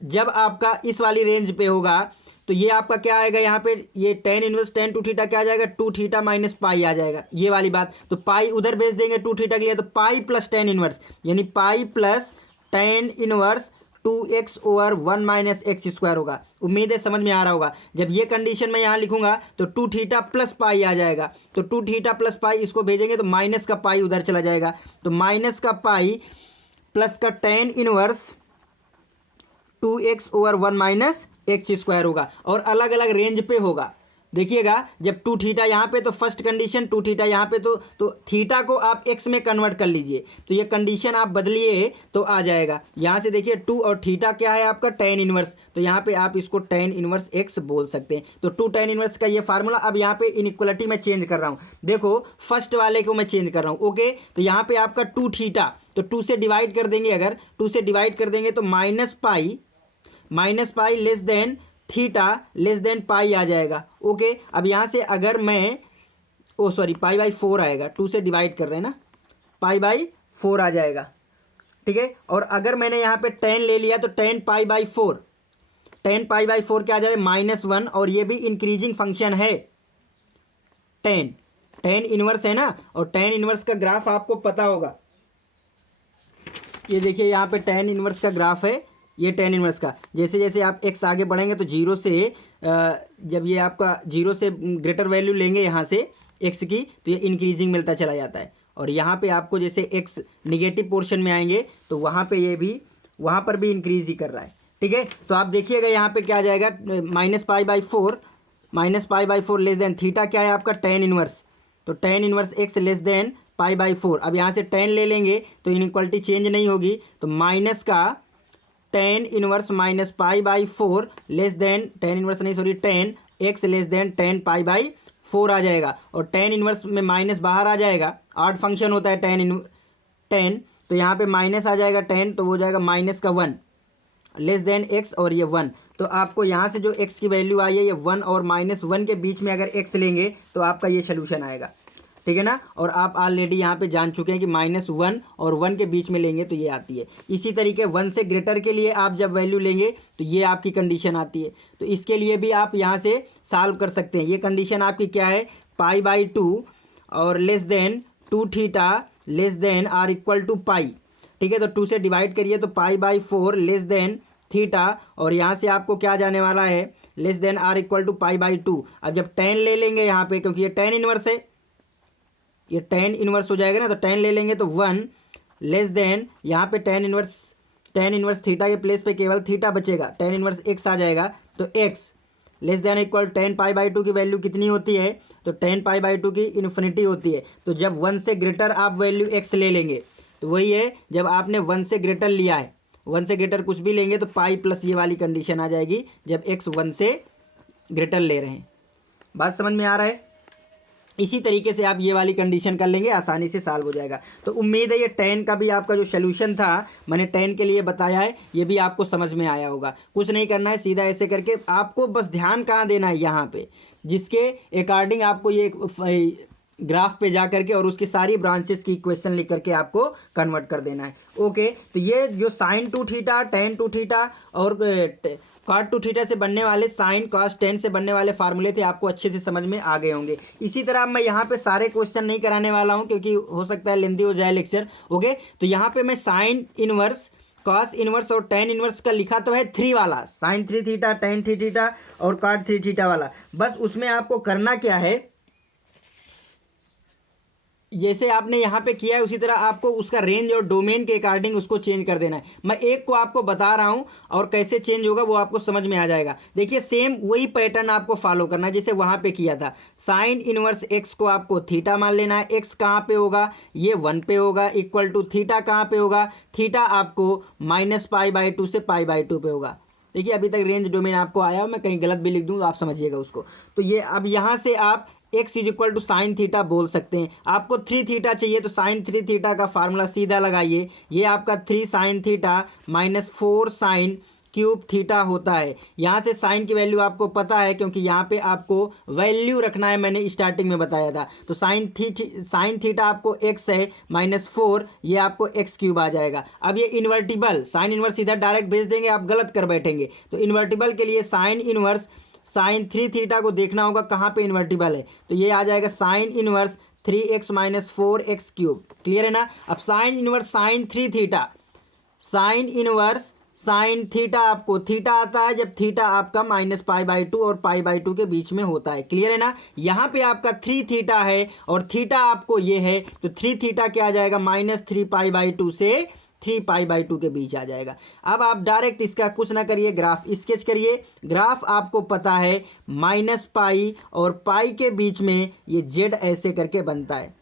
जब आपका इस वाली रेंज पे होगा, तो ये आपका क्या आएगा, यहाँ पे ये tan inverse tan two theta क्या आ जाएगा, टू थीटा माइनस पाई आ जाएगा, ये वाली बात। तो पाई उधर भेज देंगे टू थीटा के लिए, तो पाई प्लस टेन इनवर्स, यानी pi plus ten inverse 2x over 1 minus x square होगा। उम्मीद है समझ में आ रहा होगा। जब ये कंडीशन मैं यहाँ लिखूंगा तो टू थीटा प्लस पाई आ जाएगा, तो टू थीटा प्लस पाई इसको भेजेंगे तो माइनस का पाई उधर चला जाएगा, तो माइनस का पाई प्लस का ten inverse 2x over 1 minus x square होगा, और अलग अलग रेंज पे होगा। देखिएगा जब टू थीटा यहाँ पे, तो फर्स्ट कंडीशन टू थीटा यहाँ पे, तो थीटा को आप एक्स में कन्वर्ट कर लीजिए, तो ये कंडीशन आप बदलिए तो आ जाएगा। यहाँ से देखिए टू और थीटा क्या है आपका टेन इनवर्स, तो यहाँ पे आप इसको टेन इनवर्स एक्स बोल सकते हैं। तो टू टेन इनवर्स का ये फार्मूला। अब यहाँ पे इनइक्वलिटी मैं चेंज कर रहा हूँ, देखो फर्स्ट वाले को मैं चेंज कर रहा हूँ। ओके, तो यहाँ पे आपका टू थीटा, तो टू से डिवाइड कर देंगे, अगर टू से डिवाइड कर देंगे तो minus pi less than theta less than pi आ जाएगा। ओके, अब यहाँ से अगर मैं पाई/4 आएगा, टू से डिवाइड कर रहे हैं ना, पाई/4 आ जाएगा। ठीक है। और अगर मैंने यहाँ पे 10 ले लिया तो 10 पाई/4, 10 पाई/4 क्या आ जाए -1, और ये भी इंक्रीजिंग फंक्शन है। 10 इनवर्स है ना, और 10 इनवर्स का ग्राफ आपको पता होगा। ये देखिए यहाँ पे 10 इनवर्स का ग्राफ है, ये 10 इनवर्स का। जैसे जैसे आप x आगे बढ़ेंगे तो जीरो से जब ये आपका जीरो से ग्रेटर वैल्यू लेंगे यहाँ से x की, तो ये इंक्रीजिंग मिलता चला जाता है। और यहाँ पे आपको जैसे x निगेटिव पोर्शन में आएंगे तो वहाँ पे ये भी, वहाँ पर भी इंक्रीज ही कर रहा है, ठीक है। तो आप देखिएगा यहाँ पे क्या आ जाएगा, -पाई/4 लेस देन थीटा क्या है आपका 10 इनवर्स, तो 10 इनवर्स x लेस देन पाई/4। अब यहाँ से 10 ले लेंगे तो इनइक्वालिटी चेंज नहीं होगी, तो माइनस का 10 इनवर्स -पाई/4 लेस देन 10 इनवर्स नहीं सॉरी 10 x लेस देन 10 पाई/4 आ जाएगा। और 10 इनवर्स में माइनस बाहर आ जाएगा, आड फंक्शन होता है 10, तो यहाँ पे माइनस आ जाएगा 10, तो हो जाएगा -1 लेस देन x, और ये 1। तो आपको यहाँ से जो x की वैल्यू आई है ये 1 और -1 के बीच में अगर x लेंगे तो आपका ये सोल्यूशन आएगा, ठीक है ना। और आप ऑलरेडी यहाँ पे जान चुके हैं कि -1 और 1 के बीच में लेंगे तो ये आती है। इसी तरीके 1 से ग्रेटर के लिए आप जब वैल्यू लेंगे तो ये आपकी कंडीशन आती है। तो इसके लिए भी आप यहाँ से सॉल्व कर सकते हैं। ये कंडीशन आपकी क्या है, पाई/2 और less than 2 theta less than or equal to pi, ठीक है। तो 2 से डिवाइड करिए तो पाई/4 लेस देन थीटा, और यहाँ से आपको क्या जाने वाला है, less than or equal to पाई/2। अब जब 10 ले लेंगे यहाँ पे, क्योंकि ये 10 इनवर्स है, ये 10 इनवर्स हो जाएगा ना, तो 10 ले लेंगे तो 1 लेस देन यहाँ पे 10 इनवर्स थीटा के प्लेस पे केवल थीटा बचेगा, 10 इनवर्स x आ जाएगा, तो x लेस देन इक्वल 10 पाई/2 की वैल्यू कितनी होती है, तो 10 पाई/2 की इन्फिनिटी होती है। तो जब 1 से ग्रेटर आप वैल्यू x ले लेंगे तो वही है, जब आपने 1 से ग्रेटर लिया है, 1 से ग्रेटर कुछ भी लेंगे तो पाई प्लस ये वाली कंडीशन आ जाएगी जब x 1 से ग्रेटर ले रहे हैं। बात समझ में आ रहा है। इसी तरीके से आप ये वाली कंडीशन कर लेंगे, आसानी से सॉल्व हो जाएगा। तो उम्मीद है ये 10 का भी आपका जो सोल्यूशन था मैंने 10 के लिए बताया है, ये भी आपको समझ में आया होगा। कुछ नहीं करना है, सीधा ऐसे करके आपको बस ध्यान कहाँ देना है, यहाँ पे जिसके अकॉर्डिंग आपको ये ग्राफ पे जा करके और उसकी सारी ब्रांचेस की इक्वेशन लिख करके आपको कन्वर्ट कर देना है। ओके, तो ये जो sin 2 थीटा, tan 2 थीटा और cot 2 थीटा से बनने वाले sin cos 10 से बनने वाले फार्मूले थे, आपको अच्छे से समझ में आ गए होंगे। इसी तरह मैं यहाँ पे सारे क्वेश्चन नहीं कराने वाला हूँ क्योंकि हो सकता है लेंदी हो जाए लेक्चर। ओके, तो यहाँ पे मैं sin इनवर्स, cos इनवर्स और tan इनवर्स का लिखा तो है 3 वाला, sin 3 थीटा, tan 3 थीटा और cot 3 थीटा वाला। बस उसमें आपको करना क्या है, जैसे आपने यहाँ पे किया है उसी तरह आपको उसका रेंज और डोमेन के अकॉर्डिंग उसको चेंज कर देना है। मैं एक को आपको बता रहा हूँ और कैसे चेंज होगा वो आपको समझ में आ जाएगा। देखिए सेम वही पैटर्न आपको फॉलो करना है जैसे वहाँ पे किया था। साइन इनवर्स एक्स को आपको थीटा मान लेना है। एक्स कहाँ पे होगा, ये 1 पे होगा, इक्वल टू थीटा कहाँ पे होगा, थीटा आपको -π/2 से π/2 पे होगा। देखिए अभी तक रेंज डोमेन आपको आया, मैं कहीं गलत भी लिख दूँ तो आप समझिएगा उसको। तो ये अब यहाँ से आप x equal to sine theta बोल सकते हैं। आपको 3 थीटा चाहिए तो साइन 3 थीटा का फार्मूला सीधा लगाइए, ये आपका 3 sine theta -4 sine cube theta होता है। यहाँ से साइन की वैल्यू आपको पता है क्योंकि यहाँ पे आपको वैल्यू रखना है, मैंने स्टार्टिंग में बताया था। तो साइन थीटा आपको x है -4, ये आपको x क्यूब आ जाएगा। अब ये इन्वर्टिबल साइन इनवर्स सीधा डायरेक्ट भेज देंगे, आप गलत कर बैठेंगे। तो इन्वर्टिबल के लिए साइन इनवर्स साइन 3 थीटा को देखना होगा कहाँ पे इन्वर्टिबल है, तो ये आ जाएगा sine inverse 3x - 4x cube. Clear है ना। अब sign inverse sign 3 theta, sign inverse sine theta आपको थीटा आता है जब थीटा आपका -π/2 और π/2 के बीच में होता है। क्लियर है ना। यहाँ पे आपका 3 थीटा है और थीटा आपको ये है, तो 3 थीटा क्या आ जाएगा, -3π/2 से 3π/2 के बीच आ जाएगा। अब आप डायरेक्ट इसका कुछ ना करिए, ग्राफ स्केच करिए। ग्राफ आपको पता है -π और पाई के बीच में ये z ऐसे करके बनता है।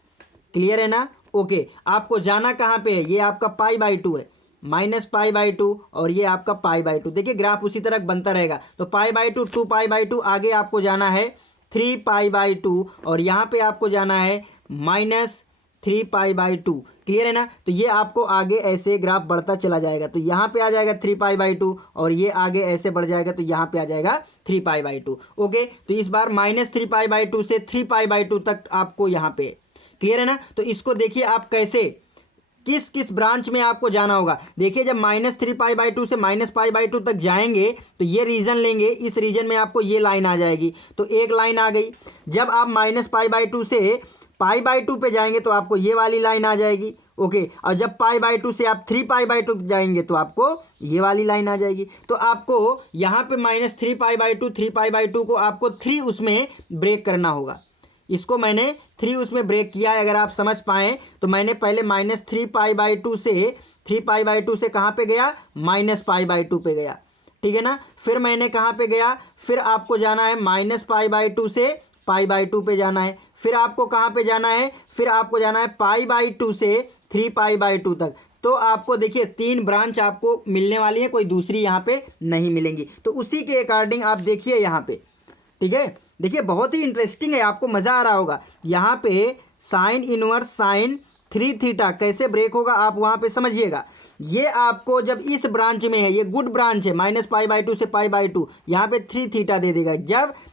क्लियर है ना। ओके, आपको जाना कहाँ पे है, ये आपका π/2 है, -π/2 और ये आपका π/2। देखिए ग्राफ उसी तरह बनता रहेगा। तो π/2 2π/2, आगे आपको जाना है 3π/2 और यहाँ पे आपको जाना है -3π/2। क्लियर है ना। तो ये आपको आगे ऐसे ग्राफ बढ़ता चला जाएगा, तो यहाँ पे आ जाएगा 3π/2 और ये आगे ऐसे बढ़ जाएगा तो यहाँ पे आ जाएगा 3π/2। ओके, तो इस बार -3π/2 से 3π/2 तक आपको यहाँ पे। क्लियर है ना। तो इसको देखिए आप कैसे किस किस ब्रांच में आपको जाना होगा। देखिए जब -3π/2 से -π/2 तक जाएंगे तो ये रीजन लेंगे, इस रीजन में आपको ये लाइन आ जाएगी, तो एक लाइन आ गई। जब आप -π/2 से π/2 पे जाएंगे तो आपको ये वाली लाइन आ जाएगी। ओके, और जब π/2 से आप 3π/2 जाएंगे तो आपको ये वाली लाइन आ जाएगी। तो आपको यहाँ पे -3π/2 3π/2 को आपको 3 उसमें ब्रेक करना होगा। इसको मैंने 3 उसमें ब्रेक किया है, अगर आप समझ पाएँ तो मैंने पहले -3π/2 से 3π/2 से कहाँ पे गया, -π/2 पे गया, ठीक है ना। फिर मैंने कहाँ पे गया, फिर आपको जाना है -π/2 से π/2 पे जाना है। फिर आपको कहाँ पे जाना है, फिर आपको जाना है π/2 से 3π/2 तक। तो आपको देखिए 3 ब्रांच आपको मिलने वाली है, कोई दूसरी यहाँ पे नहीं मिलेंगी। तो उसी के अकॉर्डिंग आप देखिए यहाँ पे, ठीक है। देखिए बहुत ही इंटरेस्टिंग है, आपको मज़ा आ रहा होगा। यहाँ पे साइन इनवर्स साइन 3θ कैसे ब्रेक होगा आप वहाँ पे समझिएगा। ये आपको जब इस ब्रांच में है, ये गुड ब्रांच है, -π/2 से π/2, यहाँ पे 3θ दे देगा।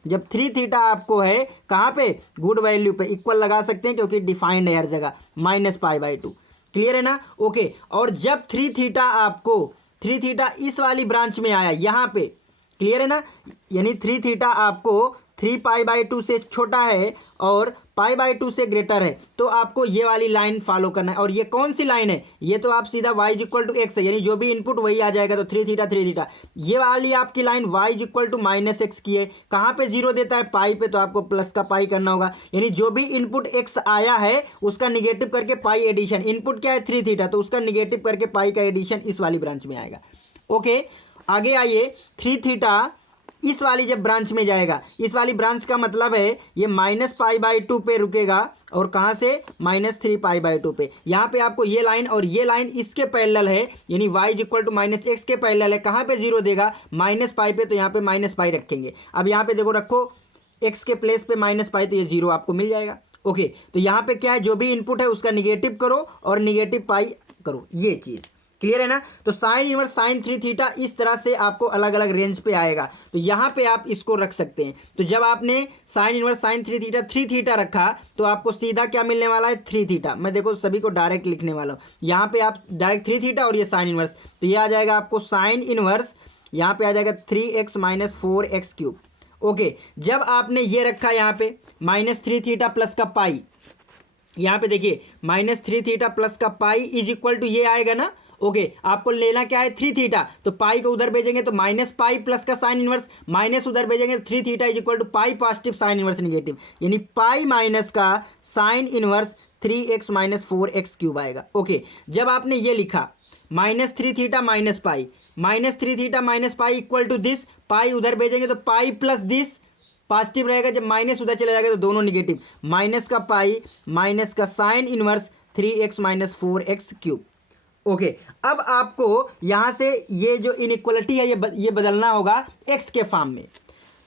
जब 3θ आपको है कहाँ पे, गुड वैल्यू पे, इक्वल लगा सकते हैं क्योंकि डिफाइंड है हर जगह -π/2, क्लियर है ना। ओके, और जब 3θ इस वाली ब्रांच में आया यहाँ पे, क्लियर है ना, यानी 3θ आपको 3π/2 से छोटा है और π/2 से ग्रेटर है, तो आपको ये वाली लाइन फॉलो करना है। और ये कौन सी लाइन है, ये तो आप सीधा y = x है, यानी जो भी इनपुट वही आ जाएगा, तो 3θ। ये वाली आपकी लाइन y = -x की है, कहाँ पे जीरो देता है, पाई पे, तो आपको प्लस का पाई करना होगा। यानी जो भी इनपुट x आया है उसका निगेटिव करके पाई एडिशन, इनपुट क्या है 3θ, तो उसका निगेटिव करके पाई का एडिशन इस वाली ब्रांच में आएगा। ओके, आगे आइए, 3θ इस वाली जब ब्रांच में जाएगा, इस वाली ब्रांच का मतलब है ये -π/2 पे रुकेगा, और कहाँ से, -3π/2 पे। यहाँ पे आपको ये लाइन और ये लाइन इसके पैरेलल है, यानी y = -x के पैरेलल है। कहाँ पे जीरो देगा, -π पे, तो यहाँ पे -π रखेंगे। अब यहाँ पे देखो रखो x के प्लेस पे -π, तो ये जीरो आपको मिल जाएगा। ओके, तो यहाँ पे क्या है, जो भी इनपुट है उसका निगेटिव करो और निगेटिव पाई करो, ये चीज़ क्लियर है ना। तो साइन इनवर्स साइन 3θ इस तरह से आपको अलग अलग रेंज पे आएगा, तो यहाँ पे आप इसको रख सकते हैं। तो जब आपने साइन इनवर्स साइन 3θ रखा तो आपको सीधा क्या मिलने वाला है, 3θ। मैं देखो सभी को डायरेक्ट लिखने वाला हूँ, यहाँ पे आप डायरेक्ट 3θ और ये साइन इनवर्स, तो ये आ जाएगा आपको साइन इनवर्स, यहाँ पे आ जाएगा 3x - 4x3। ओके, जब आपने ये रखा यहाँ पे -3θ प्लस का पाई, यहाँ पे देखिए -3θ प्लस का पाई इज इक्वल टू ये आएगा ना। ओके, आपको लेना क्या है, 3θ, तो पाई को उधर भेजेंगे तो -π प्लस का साइन इनवर्स, माइनस उधर भेजेंगे तो 3θ is equal to pi positive sine inverse negative, यानी पाई माइनस का साइन इनवर्स 3x - 4x3 आएगा। ओके, जब आपने ये लिखा -3θ minus pi, -3θ minus pi equal to this, pi उधर भेजेंगे तो पाई प्लस दिस पॉजिटिव रहेगा, जब माइनस उधर चला जाएगा तो दोनों निगेटिव, माइनस का पाई माइनस का sine inverse 3x - 4x3। Okay, अब आपको यहाँ से ये जो इनइक्वलिटी है ये बदलना होगा x के फॉर्म में,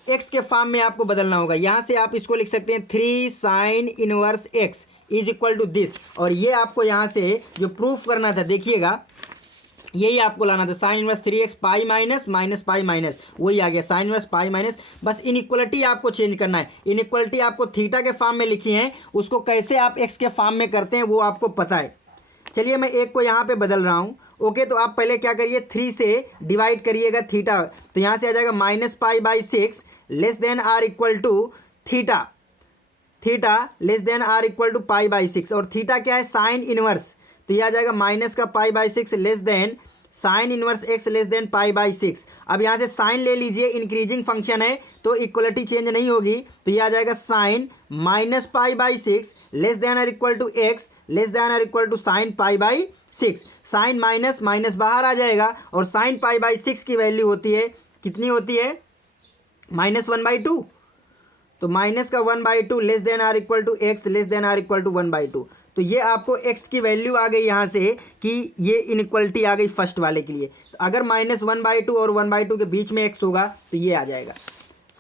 x के फॉर्म में आपको बदलना होगा। यहाँ से आप इसको लिख सकते हैं 3 sine inverse x is equal to this, और ये आपको यहाँ से जो प्रूफ करना था, देखिएगा यही आपको लाना था, sign inverse 3x pi minus pi minus, वही आ गया साइन इनवर्स पाई माइनस। बस इनइक्वलिटी आपको चेंज करना है, इनइक्वलिटी आपको थीटा के फॉर्म में लिखी है, उसको कैसे आप x के फॉर्म में करते हैं वो आपको पता है। चलिए मैं एक को यहाँ पे बदल रहा हूँ। ओके, तो आप पहले क्या करिए, 3 से डिवाइड करिएगा थीटा, तो यहाँ से आ जाएगा -π/6 less than or equal to theta less than or equal to π/6, और थीटा क्या है, साइन इनवर्स, तो यह आ जाएगा माइनस का π/6 less than sine inverse x less than π/6। अब यहाँ से साइन ले लीजिए, इंक्रीजिंग फंक्शन है तो इक्वलिटी चेंज नहीं होगी, तो यह आ जाएगा sine -π/6 less than or equal to x less than or equal to sine π/6। Sine minus minus बाहर आ जाएगा, और साइन π/6 की वैल्यू होती है, कितनी होती है, -1/2, तो माइनस का 1/2 less than or equal to x less than or equal to 1/2। तो ये आपको x की वैल्यू आ गई यहाँ से कि ये इनइक्वलिटी आ गई फर्स्ट वाले के लिए। तो अगर -1/2 और 1/2 के बीच में x होगा तो ये आ जाएगा,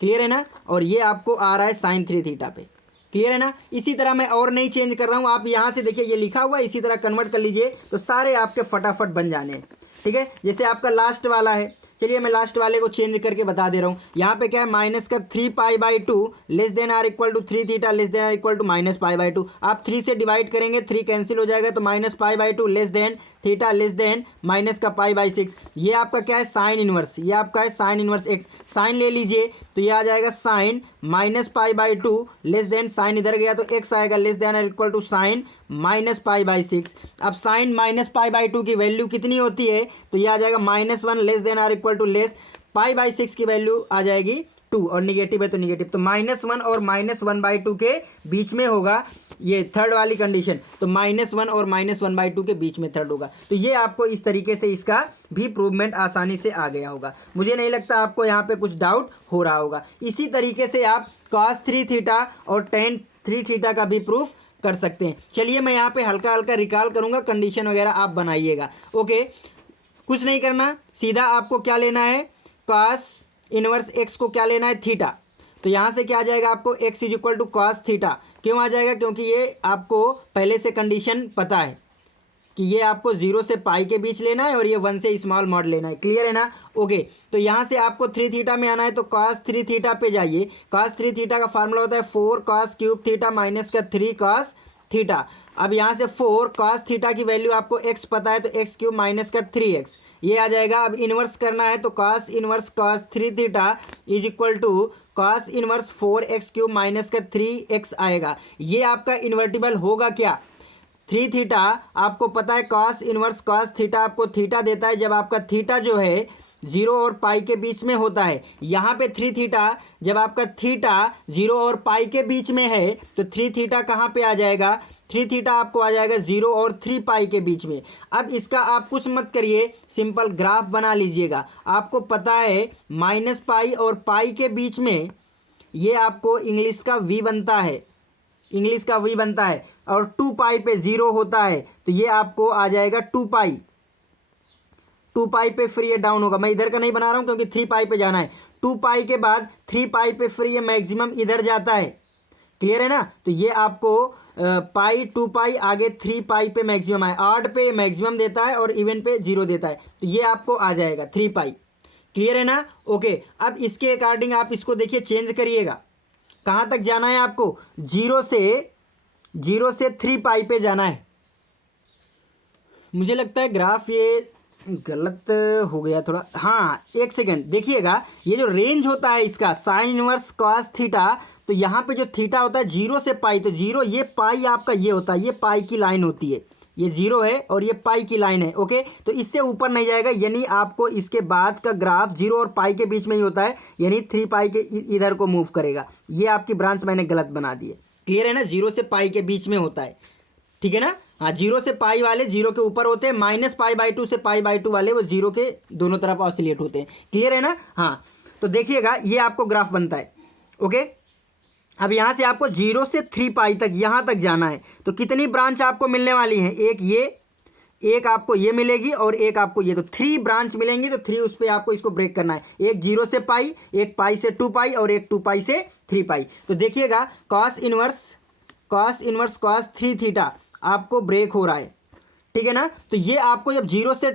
क्लियर है ना। और ये आपको आ रहा है साइन 3θ पे, क्लियर है ना। इसी तरह मैं और नहीं चेंज कर रहा हूँ, आप यहाँ से देखिए ये लिखा हुआ है, इसी तरह कन्वर्ट कर लीजिए तो सारे आपके फटाफट बन जाने हैं, ठीक है। जैसे आपका लास्ट वाला है, चलिए मैं लास्ट वाले को चेंज करके बता दे रहा हूँ। यहाँ पे क्या है, माइनस का 3π/2 less than or equal to 3 theta less than or equal to -π/2। आप 3 से डिवाइड करेंगे, 3 कैंसिल हो जाएगा, तो -π/2 less than theta less than minus का π/6। ये आपका क्या है, साइन इनवर्स, ये आपका है साइन इनवर्स एक्स। साइन ले लीजिए तो ये आ जाएगा साइन -π/2 लेस देन, साइन इधर गया तो एक्स आएगा, less than or equal to sine -π/6। अब साइन -π/2 की वैल्यू कितनी होती है, तो ये आ जाएगा -1 less than or equal to less, π/6 की वैल्यू आ जाएगी 2 और निगेटिव है तो निगेटिव, तो -1 और -1/2 के बीच में होगा ये थर्ड वाली कंडीशन। तो -1 और -1/2 के बीच में थर्ड होगा। तो ये आपको इस तरीके से इसका भी प्रूवमेंट आसानी से आ गया होगा। मुझे नहीं लगता आपको यहाँ पे कुछ डाउट हो रहा होगा। इसी तरीके से आप cos 3 थीटा और tan 3 थीटा का भी प्रूफ कर सकते हैं। चलिए मैं यहाँ पे हल्का हल्का रिकॉल करूँगा, कंडीशन वगैरह आप बनाइएगा। ओके, कुछ नहीं करना, सीधा आपको क्या लेना है, cos इनवर्स x को क्या लेना है, थीटा। तो यहाँ से क्या आ जाएगा आपको, x is equal to cos theta. क्यों आ जाएगा, क्योंकि ये आपको पहले से कंडीशन पता है कि ये आपको 0 से पाई के बीच लेना है और ये 1 से स्मॉल मॉड लेना है। क्लियर है ना। ओके, तो यहाँ से आपको 3 थीटा में आना है, तो cos 3 थीटा पे जाइए। cos 3 थीटा का फार्मूला होता है 4 cos क्यूब थीटा माइनस का 3 cos थीटा। अब यहाँ से 4 cos थीटा की वैल्यू आपको x पता है, तो x क्यूब माइनस का 3x ये आ जाएगा। अब इन्वर्स करना है, तो cos inverse cos 3 theta is equal to cos inverse 4x cube minus का 3x आएगा। ये आपका इन्वर्टिबल होगा क्या, 3 थीटा आपको पता है, cos इनवर्स cos थीटा आपको थीटा देता है जब आपका थीटा जो है 0 और पाई के बीच में होता है। यहाँ पे 3 थीटा जब आपका थीटा 0 और पाई के बीच में है, तो 3 थीटा कहाँ पे आ जाएगा, 3 थीटा आपको आ जाएगा 0 और 3 पाई के बीच में। अब इसका आप कुछ मत करिए, सिंपल ग्राफ बना लीजिएगा। आपको पता है -π और पाई के बीच में ये आपको इंग्लिश का v बनता है, इंग्लिश का v बनता है, और 2 पाई पे 0 होता है, तो ये आपको आ जाएगा 2 पाई। 2 पाई पे फिर ये डाउन होगा, मैं इधर का नहीं बना रहा हूँ क्योंकि 3 पाई पे जाना है। 2 पाई के बाद 3 पाई पे फिर ये मैक्सिमम इधर जाता है। क्लियर है ना। तो ये आपको पाई 2 पाई आगे 3 पाई पे मैक्सिमम है, 8 पे मैक्सिमम देता है और इवन पे 0 देता है, तो ये आपको आ जाएगा 3 पाई। क्लियर है ना। ओके, अब इसके अकॉर्डिंग आप इसको देखिए, चेंज करिएगा। कहाँ तक जाना है आपको, 0 से 3 पाई पे जाना है। मुझे लगता है ग्राफ ये गलत हो गया थोड़ा, हाँ एक सेकेंड देखिएगा। ये जो रेंज होता है इसका साइन इनवर्स cos थीटा, तो यहाँ पे जो थीटा होता है 0 से पाई, तो 0 ये पाई आपका ये होता है, ये पाई की लाइन होती है, ये 0 है और ये पाई की लाइन है। ओके, तो इससे ऊपर नहीं जाएगा, यानी आपको इसके बाद का ग्राफ 0 और पाई के बीच में ही होता है, यानी 3 पाई के इधर को मूव करेगा। ये आपकी ब्रांच मैंने गलत बना दी है। क्लियर है ना, 0 से पाई के बीच में होता है, ठीक है ना। हाँ, 0 से पाई वाले 0 के ऊपर होते हैं, -π/2 से π/2 वाले वो 0 के दोनों तरफ ऑसिलेट होते हैं। क्लियर है ना। हाँ, तो देखिएगा ये आपको ग्राफ बनता है। ओके, अब यहाँ से आपको 0 से 3 पाई तक यहाँ तक जाना है, तो कितनी ब्रांच आपको मिलने वाली हैं, एक ये, एक आपको ये मिलेगी और एक आपको ये, तो 3 ब्रांच मिलेंगी। तो 3 उस पर आपको इसको ब्रेक करना है, एक 0 से पाई, एक पाई से 2 पाई और एक 2 पाई से 3 पाई। तो देखिएगा cos इनवर्स cos 3 थीटा आपको ब्रेक हो रहा है, ठीक है ना। तो ये आपको जब 0 से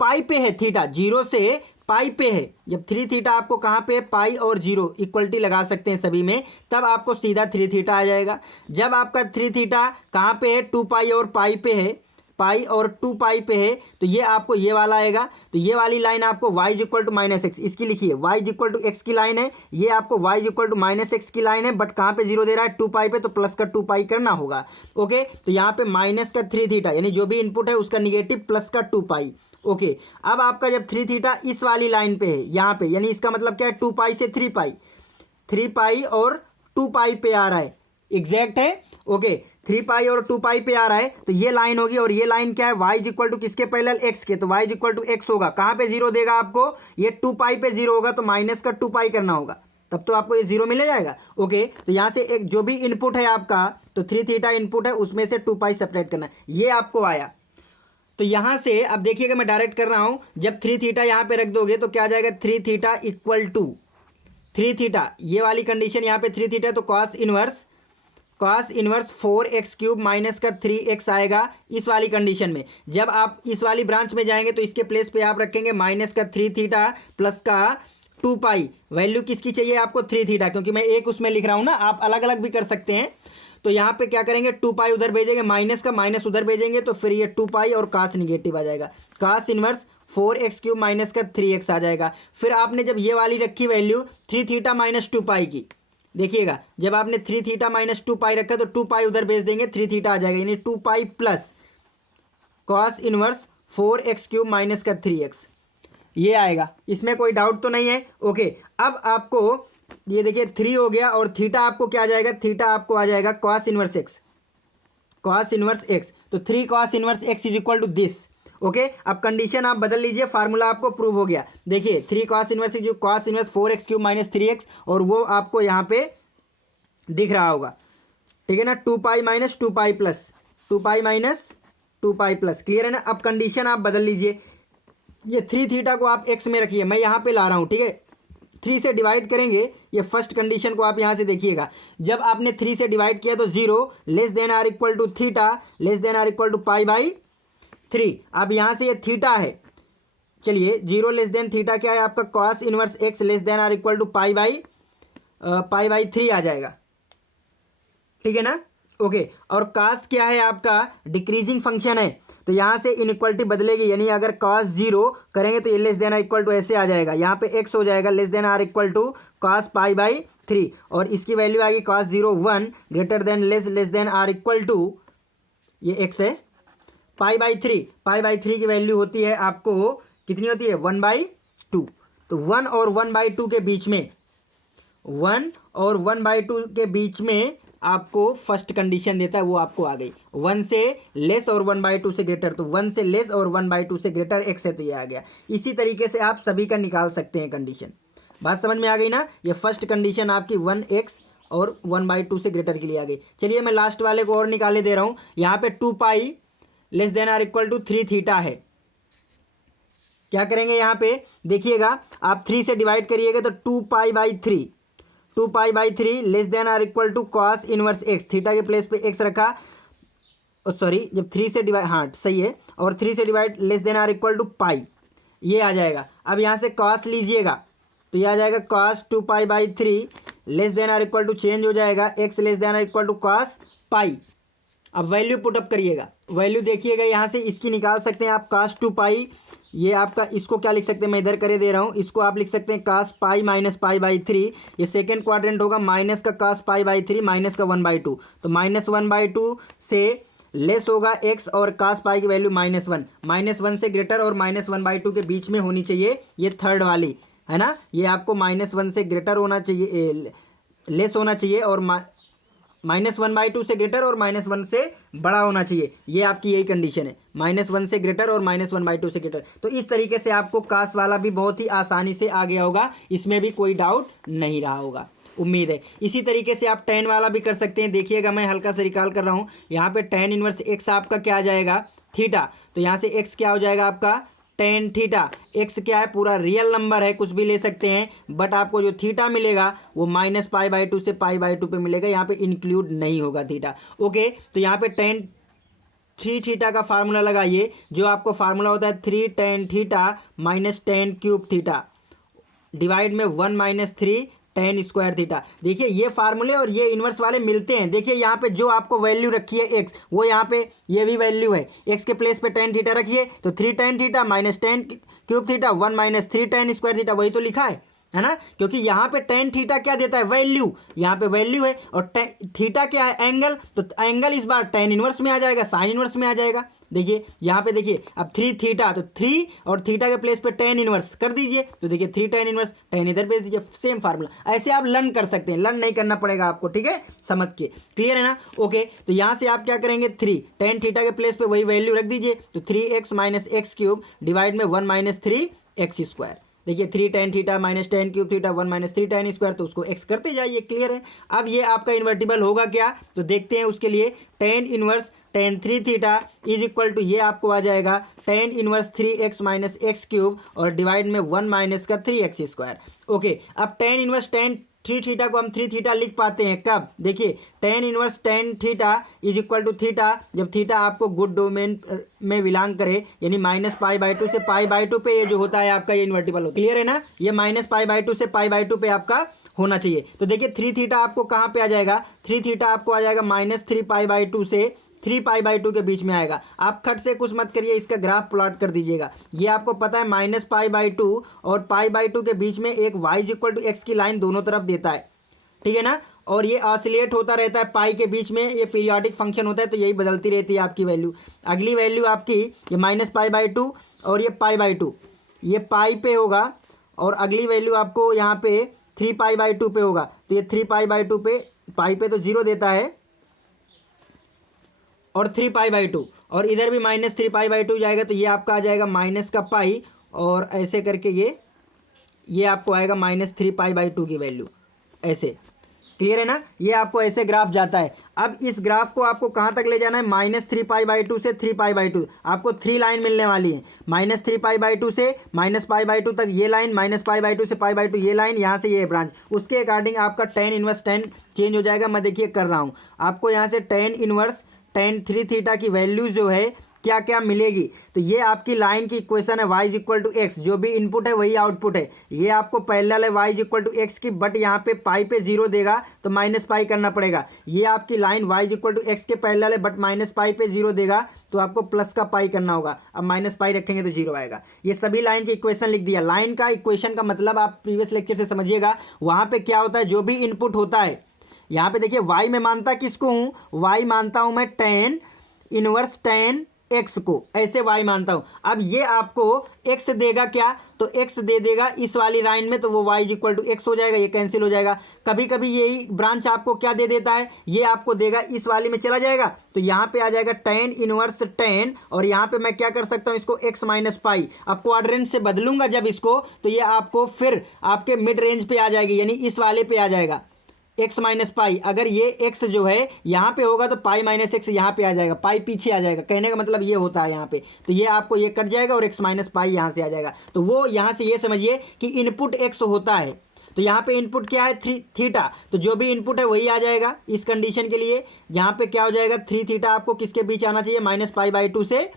पाई पे है, थीटा 0 से पाई पे है, जब 3 थीटा आपको कहाँ पे है, पाई और 0 इक्वलिटी लगा सकते हैं सभी में, तब आपको सीधा 3 थीटा आ जाएगा। जब आपका 3 थीटा कहाँ पे है, 2 पाई और पाई पे है, पाई और 2 पाई पे है, तो ये आपको ये वाला आएगा। तो ये वाली लाइन आपको y इक्वल टू -x, इसकी लिखिए y इक्वल टू x की लाइन है, ये आपको y इक्वल टू -x की लाइन है, बट कहाँ पे 0 दे रहा है, 2 पाई पे, तो प्लस का 2 पाई करना होगा। ओके, तो यहाँ पे माइनस का 3 थीटा, यानी जो भी इनपुट है उसका निगेटिव, प्लस का 2 पाई। ओके, अब आपका जब 3 थीटा इस वाली लाइन पे है यहाँ पे, यानी इसका मतलब क्या है, 2 पाई से 3 पाई, 3 पाई और 2 पाई पे आ रहा है, एग्जैक्ट है। ओके, 3 पाई और 2 पाई पे आ रहा है, तो ये लाइन होगी, और ये लाइन क्या है, y इक्वल टू किसके पैरेलल, x के, तो y इक्वल टू x होगा। कहाँ पे 0 देगा आपको, ये 2 पाई पे 0 होगा, तो माइनस का 2 पाई करना होगा, तब तो आपको ये 0 मिल जाएगा। ओके, तो यहाँ से एक जो भी इनपुट है आपका, तो 3 थीटा इनपुट है, उसमें से 2 पाई सेपरेट करना है, ये आपको आया। तो यहाँ से अब देखिएगा, मैं डायरेक्ट कर रहा हूँ, जब 3 थीटा यहाँ पे रख दोगे तो क्या आ जाएगा, 3 थीटा इक्वल टू 3 थीटा, ये वाली कंडीशन यहाँ पे 3 थीटा, तो cos inverse cos inverse 4x cube minus का 3x आएगा इस वाली कंडीशन में। जब आप इस वाली ब्रांच में जाएंगे तो इसके प्लेस पे आप रखेंगे माइनस का 3 थीटा प्लस का 2 पाई। वैल्यू किसकी चाहिए आपको? 3 थीटा, क्योंकि मैं एक उसमें लिख रहा हूँ ना, आप अलग अलग भी कर सकते हैं। तो यहाँ पे क्या करेंगे, 2 पाई उधर भेजेंगे, माइनस का माइनस उधर भेजेंगे, तो फिर ये 2 पाई और कास निगेटिव आ जाएगा। कास इनवर्स 4x क्यूब माइनस का 3x आ जाएगा। फिर आपने जब ये वाली रखी वैल्यू 3 थीटा माइनस 2 पाई की, देखिएगा जब आपने 3 थीटा माइनस 2 पाई रखा तो 2 पाई उधर भेज देंगे, 3 थीटा आ जाएगा, यानी 2 pi plus cos inverse 4x cube minus का 3x, ये आएगा। इसमें कोई डाउट तो नहीं है? ओके, अब आपको ये देखिए 3 हो गया और थीटा आपको क्या आ जाएगा? थीटा आपको आ जाएगा cos inverse x, cos inverse x। तो 3 cos inverse x is equal to this. Okay, अब कंडीशन आप बदल लीजिए, फार्मूला आपको प्रूव हो गया। देखिए 3 कॉस इनवर्स जो cos inverse 4x cube minus 3x, और वो आपको यहाँ पे दिख रहा होगा, ठीक है ना, 2 pi minus 2 pi plus 2 pi minus 2 pi plus. Clear है ना? अब कंडीशन आप बदल लीजिए, ये 3 थीटा को आप x में रखिए, मैं यहाँ पे ला रहा हूँ, ठीक है। 3 से डिवाइड करेंगे, ये फर्स्ट कंडीशन को आप यहाँ से देखिएगा, जब आपने 3 से डिवाइड किया तो 0 less than or equal to theta less than or equal to pi by 3। अब यहाँ से ये थीटा है, चलिए 0 लेस देन थीटा क्या है आपका? Cos inverse x less than or equal to pi by 3 आ जाएगा, ठीक है ना। ओके, और कास क्या है आपका? डिक्रीजिंग फंक्शन है, तो यहाँ से इनइक्वलिटी बदलेगी, यानी अगर कॉस 0 करेंगे तो ये less than or equal to ऐसे आ जाएगा, यहाँ पे x हो जाएगा less than or equal to cos pi by 3, और इसकी वैल्यू आएगी cos 0 1 greater than less than or equal to, ये x है, पाई बाई 3। पाई बाई 3 की वैल्यू होती है आपको कितनी होती है? 1/2। तो 1 और 1/2 के बीच में, 1 और 1/2 के बीच में आपको फर्स्ट कंडीशन देता है, वो आपको आ गई। 1 से लेस और 1/2 से ग्रेटर, तो 1 से लेस और 1/2 से ग्रेटर x है, तो ये आ गया। इसी तरीके से आप सभी का निकाल सकते हैं कंडीशन। बात समझ में आ गई ना? ये फर्स्ट कंडीशन आपकी 1x और 1/2 से ग्रेटर के लिए आ गई। चलिए मैं लास्ट वाले को और निकाले दे रहा हूँ। यहाँ पे 2 pi less than or equal to 3 theta है। क्या करेंगे यहाँ पे? देखिएगा आप 3 से डिवाइड करिएगा तो 2 pi by 3, 2 pi by 3 less than or equal to cos inverse x, थीटा के प्लेस पे x रखा, सॉरी जब 3 से डिवाइड, हाँ सही है, और 3 से divide less than or equal to pi, ये आ जाएगा। अब यहाँ से कॉस लीजिएगा तो ये आ जाएगा cos 2 pi by 3 less than or equal to change हो जाएगा x less than or equal to cos pi. अब वैल्यू पुटअप करिएगा, वैल्यू देखिएगा यहाँ से इसकी निकाल सकते हैं आप, कास 2 पाई, ये आपका इसको क्या लिख सकते हैं, मैं इधर करे दे रहा हूँ, इसको आप लिख सकते हैं कास पाई माइनस पाई बाई 3, ये सेकेंड क्वाड्रेंट होगा, माइनस का कास पाई बाई 3 माइनस का 1/2, तो माइनस 1/2 से लेस होगा x, और कास पाई की वैल्यू -1, -1 से ग्रेटर और -1/2 के बीच में होनी चाहिए, ये थर्ड वाली है ना, ये आपको -1 से ग्रेटर होना चाहिए, लेस होना चाहिए, और -1/2 से ग्रेटर और -1 से बड़ा होना चाहिए, ये आपकी यही कंडीशन है, -1 से ग्रेटर और -1/2 से ग्रेटर। तो इस तरीके से आपको कास वाला भी बहुत ही आसानी से आ गया होगा, इसमें भी कोई डाउट नहीं रहा होगा, उम्मीद है। इसी तरीके से आप tan वाला भी कर सकते हैं। देखिएगा मैं हल्का सा रिकॉल कर रहा हूँ, यहाँ पे tan इनवर्स x आपका क्या आ जाएगा? थीटा, तो यहाँ से x क्या हो जाएगा आपका? tan theta. x क्या है? पूरा रियल नंबर है, कुछ भी ले सकते हैं, बट आपको जो थीटा मिलेगा वो -π/2 से π/2 पे मिलेगा, यहाँ पे इंक्लूड नहीं होगा थीटा। ओके, तो यहाँ पे tan 3 थीटा का फार्मूला लगाइए, जो आपको फार्मूला होता है 3 tan theta minus tan cube theta divide में 1 - 3 tan स्क्वायर थीटा। देखिए ये फार्मूले और ये इन्वर्स वाले मिलते हैं। देखिए यहाँ पे जो आपको वैल्यू रखी है x, वो यहाँ पे ये भी वैल्यू है, x के प्लेस पे tan थीटा रखिए, तो 3 tan theta minus tan cube theta 1 - 3 tan square theta, वही तो लिखा है ना, क्योंकि यहाँ पे tan थीटा क्या देता है? वैल्यू, यहाँ पे वैल्यू है, और थीटा क्या है? एंगल, तो एंगल इस बार tan इनवर्स में आ जाएगा, साइन इनवर्स में आ जाएगा। देखिए यहाँ पे देखिए, अब 3 थीटा, तो 3 और थीटा के प्लेस पे tan इनवर्स कर दीजिए, तो देखिए 3 tan इनवर्स, tan इधर भेज दीजिए, सेम फार्मूला। ऐसे आप लर्न कर सकते हैं, लर्न नहीं करना पड़ेगा आपको, ठीक है, समझ के। क्लियर है ना? ओके, तो यहाँ से आप क्या करेंगे? 3 tan थीटा के प्लेस पे वही वैल्यू रख दीजिए, तो 3x minus x cube divide में 1 - 3x स्क्वायर। देखिए 3 tan theta minus tan cube theta 1 - 3 tan square, तो उसको x करते जाइए। क्लियर है? अब ये आपका इन्वर्टिबल होगा क्या, तो देखते हैं उसके लिए। tan inverse tan 3 theta is equal to, ये आपको आ जाएगा tan inverse 3x minus x cube और डिवाइड में 1 - का 3x स्क्वायर। ओके, अब tan inverse tan three theta को हम थ्री थीटा लिख पाते हैं कब, देखिए tan inverse tan theta is equal to theta जब थीटा आपको गुड डोमेन में बिलोंग करे, यानी -π/2 से π/2 पे ये जो होता है आपका ये इन्वर्टिबल होता है। क्लियर है ना, ये -π/2 से π/2 पे आपका होना चाहिए। तो देखिए थ्री थीटा आपको कहाँ पे आ जाएगा, थ्री थीटा आपको आ जाएगा -3π/2 से 3π/2 के बीच में आएगा। आप खट से कुछ मत करिए, इसका ग्राफ प्लॉट कर दीजिएगा। ये आपको पता है -π/2 और π/2 के बीच में एक y = x की लाइन दोनों तरफ देता है, ठीक है ना। और ये ऑसिलेट होता रहता है पाई के बीच में, ये पीरियोडिक फंक्शन होता है, तो यही बदलती रहती है आपकी वैल्यू। अगली वैल्यू आपकी ये -π/2 और ये π/2, ये पाई पे होगा, और अगली वैल्यू आपको यहाँ पे 3π/2 पे होगा। तो ये 3π/2 पे, पाई पे तो 0 देता है, और 3π/2, और इधर भी -3π/2 जाएगा, तो ये आपका आ जाएगा माइनस का पाई, और ऐसे करके ये आपको आएगा -3π/2 की वैल्यू, ऐसे। क्लियर है ना, ये आपको ऐसे ग्राफ जाता है। अब इस ग्राफ को आपको कहाँ तक ले जाना है, -3π/2 से 3π/2, आपको 3 लाइन मिलने वाली है। -3π/2 से -π/2 तक ये लाइन, -π/2 से π/2 ये लाइन, यहाँ से ये ब्रांच, उसके अकॉर्डिंग आपका tan इनवर्स tan चेंज हो जाएगा। मैं देखिए कर रहा हूँ आपको, यहाँ से tan inverse tan three theta की वैल्यू जो है क्या क्या मिलेगी। तो ये आपकी लाइन की इक्वेशन है y = x, जो भी इनपुट है वही आउटपुट है। ये आपको पैरेलल है y = x की, बट यहाँ पे पाई पे 0 देगा तो -π करना पड़ेगा। ये आपकी लाइन y = x के पैरेलल है, बट -π पे 0 देगा तो आपको प्लस का पाई करना होगा। अब -π रखेंगे तो 0 आएगा। ये सभी लाइन की इक्वेशन लिख दिया। लाइन का इक्वेशन का मतलब आप प्रीवियस लेक्चर से समझिएगा, वहाँ पे क्या होता है, जो भी इनपुट होता है, यहाँ पे देखिए y में मानता किसको हूँ, y मानता हूँ मैं tan इनवर्स tan x को, ऐसे y मानता हूँ। अब ये आपको x देगा क्या, तो x दे देगा इस वाली लाइन में, तो वो y = x हो जाएगा, ये कैंसिल हो जाएगा। कभी कभी यही ब्रांच आपको क्या दे देता है, ये आपको देगा इस वाली में चला जाएगा, तो यहाँ पे आ जाएगा tan इनवर्स tan, और यहाँ पे मैं क्या कर सकता हूँ, इसको x - π। अब क्वाड्रेंट से बदलूंगा जब इसको, तो ये आपको फिर आपके मिड रेंज पे आ जाएगी, यानी इस वाले पे आ जाएगा x - π। अगर ये x जो है यहाँ पे होगा तो पाई - x यहाँ पे आ जाएगा, पाई पीछे आ जाएगा। कहने का मतलब ये होता है यहाँ पे, तो ये आपको ये कट जाएगा और x - π यहाँ से आ जाएगा। तो वो यहाँ से ये समझिए कि इनपुट x होता है, तो यहाँ पे इनपुट क्या है, थीटा, तो जो भी इनपुट है वही आ जाएगा इस कंडीशन के लिए। यहाँ पे क्या हो जाएगा, 3 थीटा आपको किसके बीच आना चाहिए, -π/2 से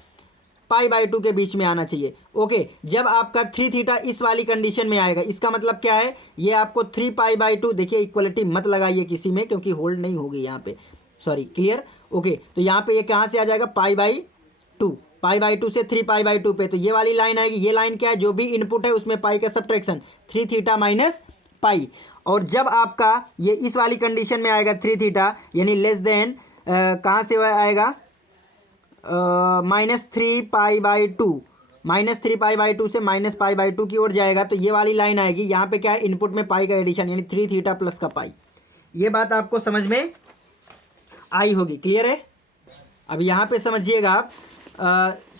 π/2 के बीच में आना चाहिए। ओके, जब आपका 3 थीटा इस वाली कंडीशन में आएगा, इसका मतलब क्या है, ये आपको 3π/2, देखिए इक्वलिटी मत लगाइए किसी में, क्योंकि होल्ड नहीं होगी यहाँ पे, सॉरी। Clear, okay. तो यहाँ पे ये कहाँ से आ जाएगा, π/2 से 3π/2 पे, तो ये वाली लाइन आएगी। ये लाइन क्या है, जो भी इनपुट है उसमें पाई का सब्ट्रैक्शन, 3 थीटा - π। और जब आपका ये इस वाली कंडीशन में आएगा 3 थीटा, यानी लेस देन कहाँ से आएगा, -3π/2, -3π/2 से -π/2 की ओर जाएगा, तो ये वाली लाइन आएगी। यहाँ पे क्या है, इनपुट में पाई का एडिशन, यानी 3 थीटा प्लस का पाई। ये बात आपको समझ में आई होगी। क्लियर है, अब यहाँ पे समझिएगा आप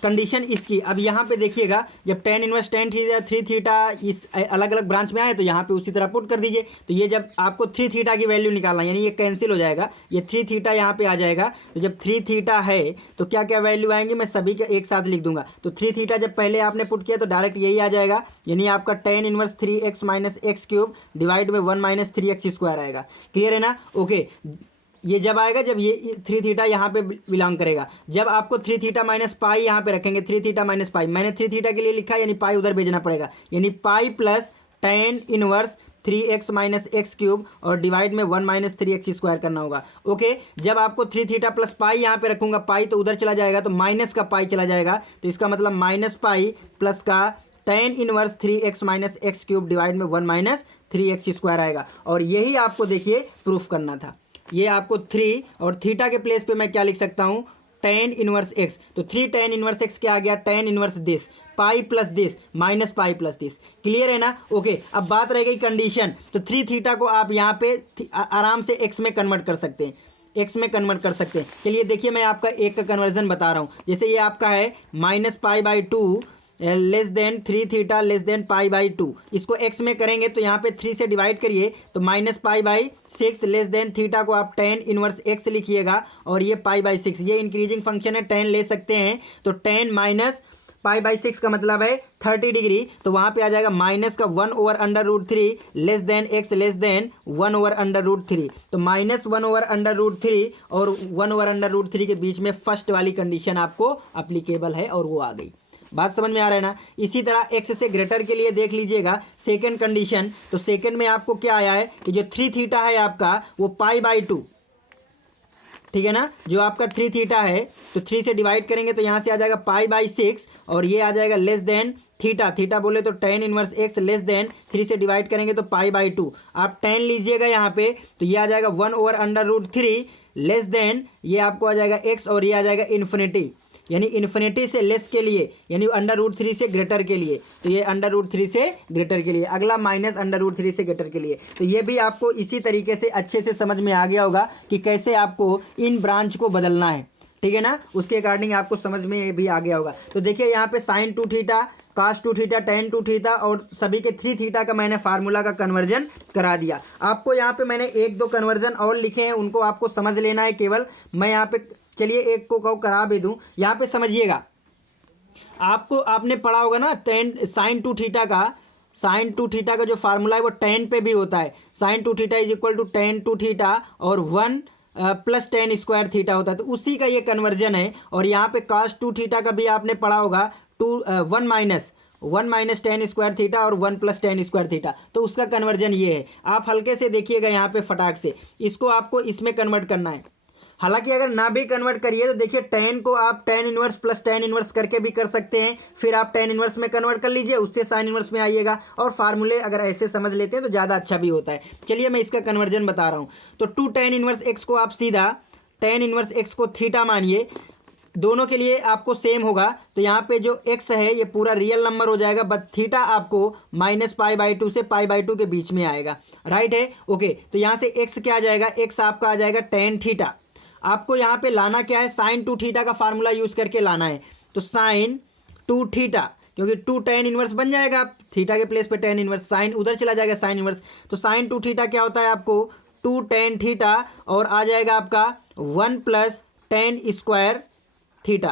कंडीशन इसकी। अब यहाँ पे देखिएगा, जब tan inverse tan theta 3 theta इस अलग अलग ब्रांच में आए, तो यहाँ पे उसी तरह पुट कर दीजिए। तो ये जब आपको 3 थीटा की वैल्यू निकालना, यानी ये कैंसिल हो जाएगा, ये 3 थीटा यहाँ पे आ जाएगा। तो जब 3 थीटा है तो क्या क्या वैल्यू आएंगी, मैं सभी के एक साथ लिख दूंगा। तो 3 थीटा जब पहले आपने पुट किया तो डायरेक्ट यही आ जाएगा, यानी आपका tan inverse 3x - x³ divide by 1 - 3x² आएगा। क्लियर है ना, ओके। ये जब आएगा जब ये 3 थीटा यहाँ पे बिलोंग करेगा। जब आपको 3 थीटा - π यहाँ पे रखेंगे, 3 थीटा - π, मैंने 3 थीटा के लिए लिखा, यानी पाई उधर भेजना पड़ेगा, यानी pi plus tan inverse 3x - x³ और डिवाइड में 1 - 3x² करना होगा। ओके, जब आपको 3 थीटा प्लस पाई यहाँ पे रखूंगा, पाई तो उधर चला जाएगा, तो माइनस का पाई चला जाएगा, तो इसका मतलब -π प्लस का tan inverse 3x - x³ divide में 1 - 3x² आएगा। और यही आपको देखिए प्रूफ करना था। ये आपको 3 और थीटा के प्लेस पे मैं क्या लिख सकता हूँ, tan इनवर्स x। तो 3 tan इनवर्स x क्या आ गया, tan inverse this, pi plus this minus pi plus this. Clear है ना, ओके। अब बात रह गई कंडीशन, तो 3 थीटा को आप यहाँ पे आराम से x में कन्वर्ट कर सकते हैं, x में कन्वर्ट कर सकते हैं। चलिए देखिए, मैं आपका एक का कन्वर्जन बता रहा हूँ। जैसे ये आपका है -π/2 less than 3 theta less than π/2, इसको x में करेंगे तो यहाँ पे 3 से डिवाइड करिए, तो -π/6 लेस देन थीटा को आप tan इनवर्स x लिखिएगा, और ये π/6, ये इंक्रीजिंग फंक्शन है, tan ले सकते हैं, तो tan π/6 का मतलब है 30 डिग्री, तो वहाँ पे आ जाएगा माइनस का 1/√3 less than x less then 1/√3। तो -1/√3 और 1/√3 के बीच में फर्स्ट वाली कंडीशन आपको अप्लीकेबल है और वो आ गई। बात समझ में आ रहा है ना। इसी तरह x से ग्रेटर के लिए देख लीजिएगा सेकेंड कंडीशन। तो सेकेंड में आपको क्या आया है कि जो 3 थीटा है आपका वो π/2, ठीक है ना। जो आपका 3 थीटा है तो 3 से डिवाइड करेंगे तो यहाँ से आ जाएगा π/6 और ये आ जाएगा लेस देन थीटा, थीटा बोले तो tan inverse x less than 3 से डिवाइड करेंगे तो π/2। आप tan लीजिएगा यहाँ पे तो ये आ जाएगा 1/√3 लेस देन ये आपको आ जाएगा x और ये आ जाएगा इन्फिनिटी, यानी इन्फिनिटी से लेस के लिए यानी √3 से ग्रेटर के लिए। तो ये √3 से ग्रेटर के लिए, अगला -√3 से ग्रेटर के लिए। तो ये भी आपको इसी तरीके से अच्छे से समझ में आ गया होगा कि कैसे आपको इन ब्रांच को बदलना है, ठीक है ना। उसके अकॉर्डिंग आपको समझ में ये भी आ गया होगा। तो देखिए यहाँ पे sin 2 theta, cos 2 theta, tan 2 theta और सभी के 3 थीटा का मैंने फार्मूला का कन्वर्जन करा दिया। आपको यहाँ पे मैंने 1-2 कन्वर्जन और लिखे हैं, उनको आपको समझ लेना है केवल। मैं यहाँ पे चलिए एक को करा भी दूं। यहाँ पे समझिएगा, आपको आपने पढ़ा होगा ना sin 2 थीटा का, sin 2 थीटा का जो फार्मूला है वो tan पे भी होता है। sin 2 theta is tan 2 theta और 1 प्लस tan स्क्वायर थीटा होता है, तो उसी का ये कन्वर्जन है। और यहाँ पे cos 2 थीटा का भी आपने पढ़ा होगा 1 माइनस tan स्क्वायर थीटा और 1 प्लस tan स्क्वायर थीटा, तो उसका कन्वर्जन ये है। आप हल्के से देखिएगा यहाँ पे फटाक से, इसको आपको इसमें कन्वर्ट करना है। हालांकि अगर ना भी कन्वर्ट करिए तो देखिए tan को आप tan inverse plus tan inverse करके भी कर सकते हैं, फिर आप tan इनवर्स में कन्वर्ट कर लीजिए, उससे sin इनवर्स में आइएगा। और फार्मूले अगर ऐसे समझ लेते हैं तो ज़्यादा अच्छा भी होता है। चलिए मैं इसका कन्वर्जन बता रहा हूँ। तो 2 tan इनवर्स x को आप सीधा tan इनवर्स x को थीटा मानिए, दोनों के लिए आपको सेम होगा। तो यहाँ पे जो x है ये पूरा रियल नंबर हो जाएगा, बट थीटा आपको -π/2 से π/2 के बीच में आएगा, राइट है। ओके, तो यहाँ से x क्या आ जाएगा, x आपका आ जाएगा tan थीटा। आपको यहाँ पे लाना क्या है, sin 2 थीटा का फार्मूला यूज करके लाना है। तो sin 2 थीटा, क्योंकि 2 tan इनवर्स बन जाएगा, आप थीटा के प्लेस पे tan इनवर्स, साइन उधर चला जाएगा sin इनवर्स। तो sin 2 थीटा क्या होता है आपको 2 tan थीटा और आ जाएगा आपका 1 plus tan square theta.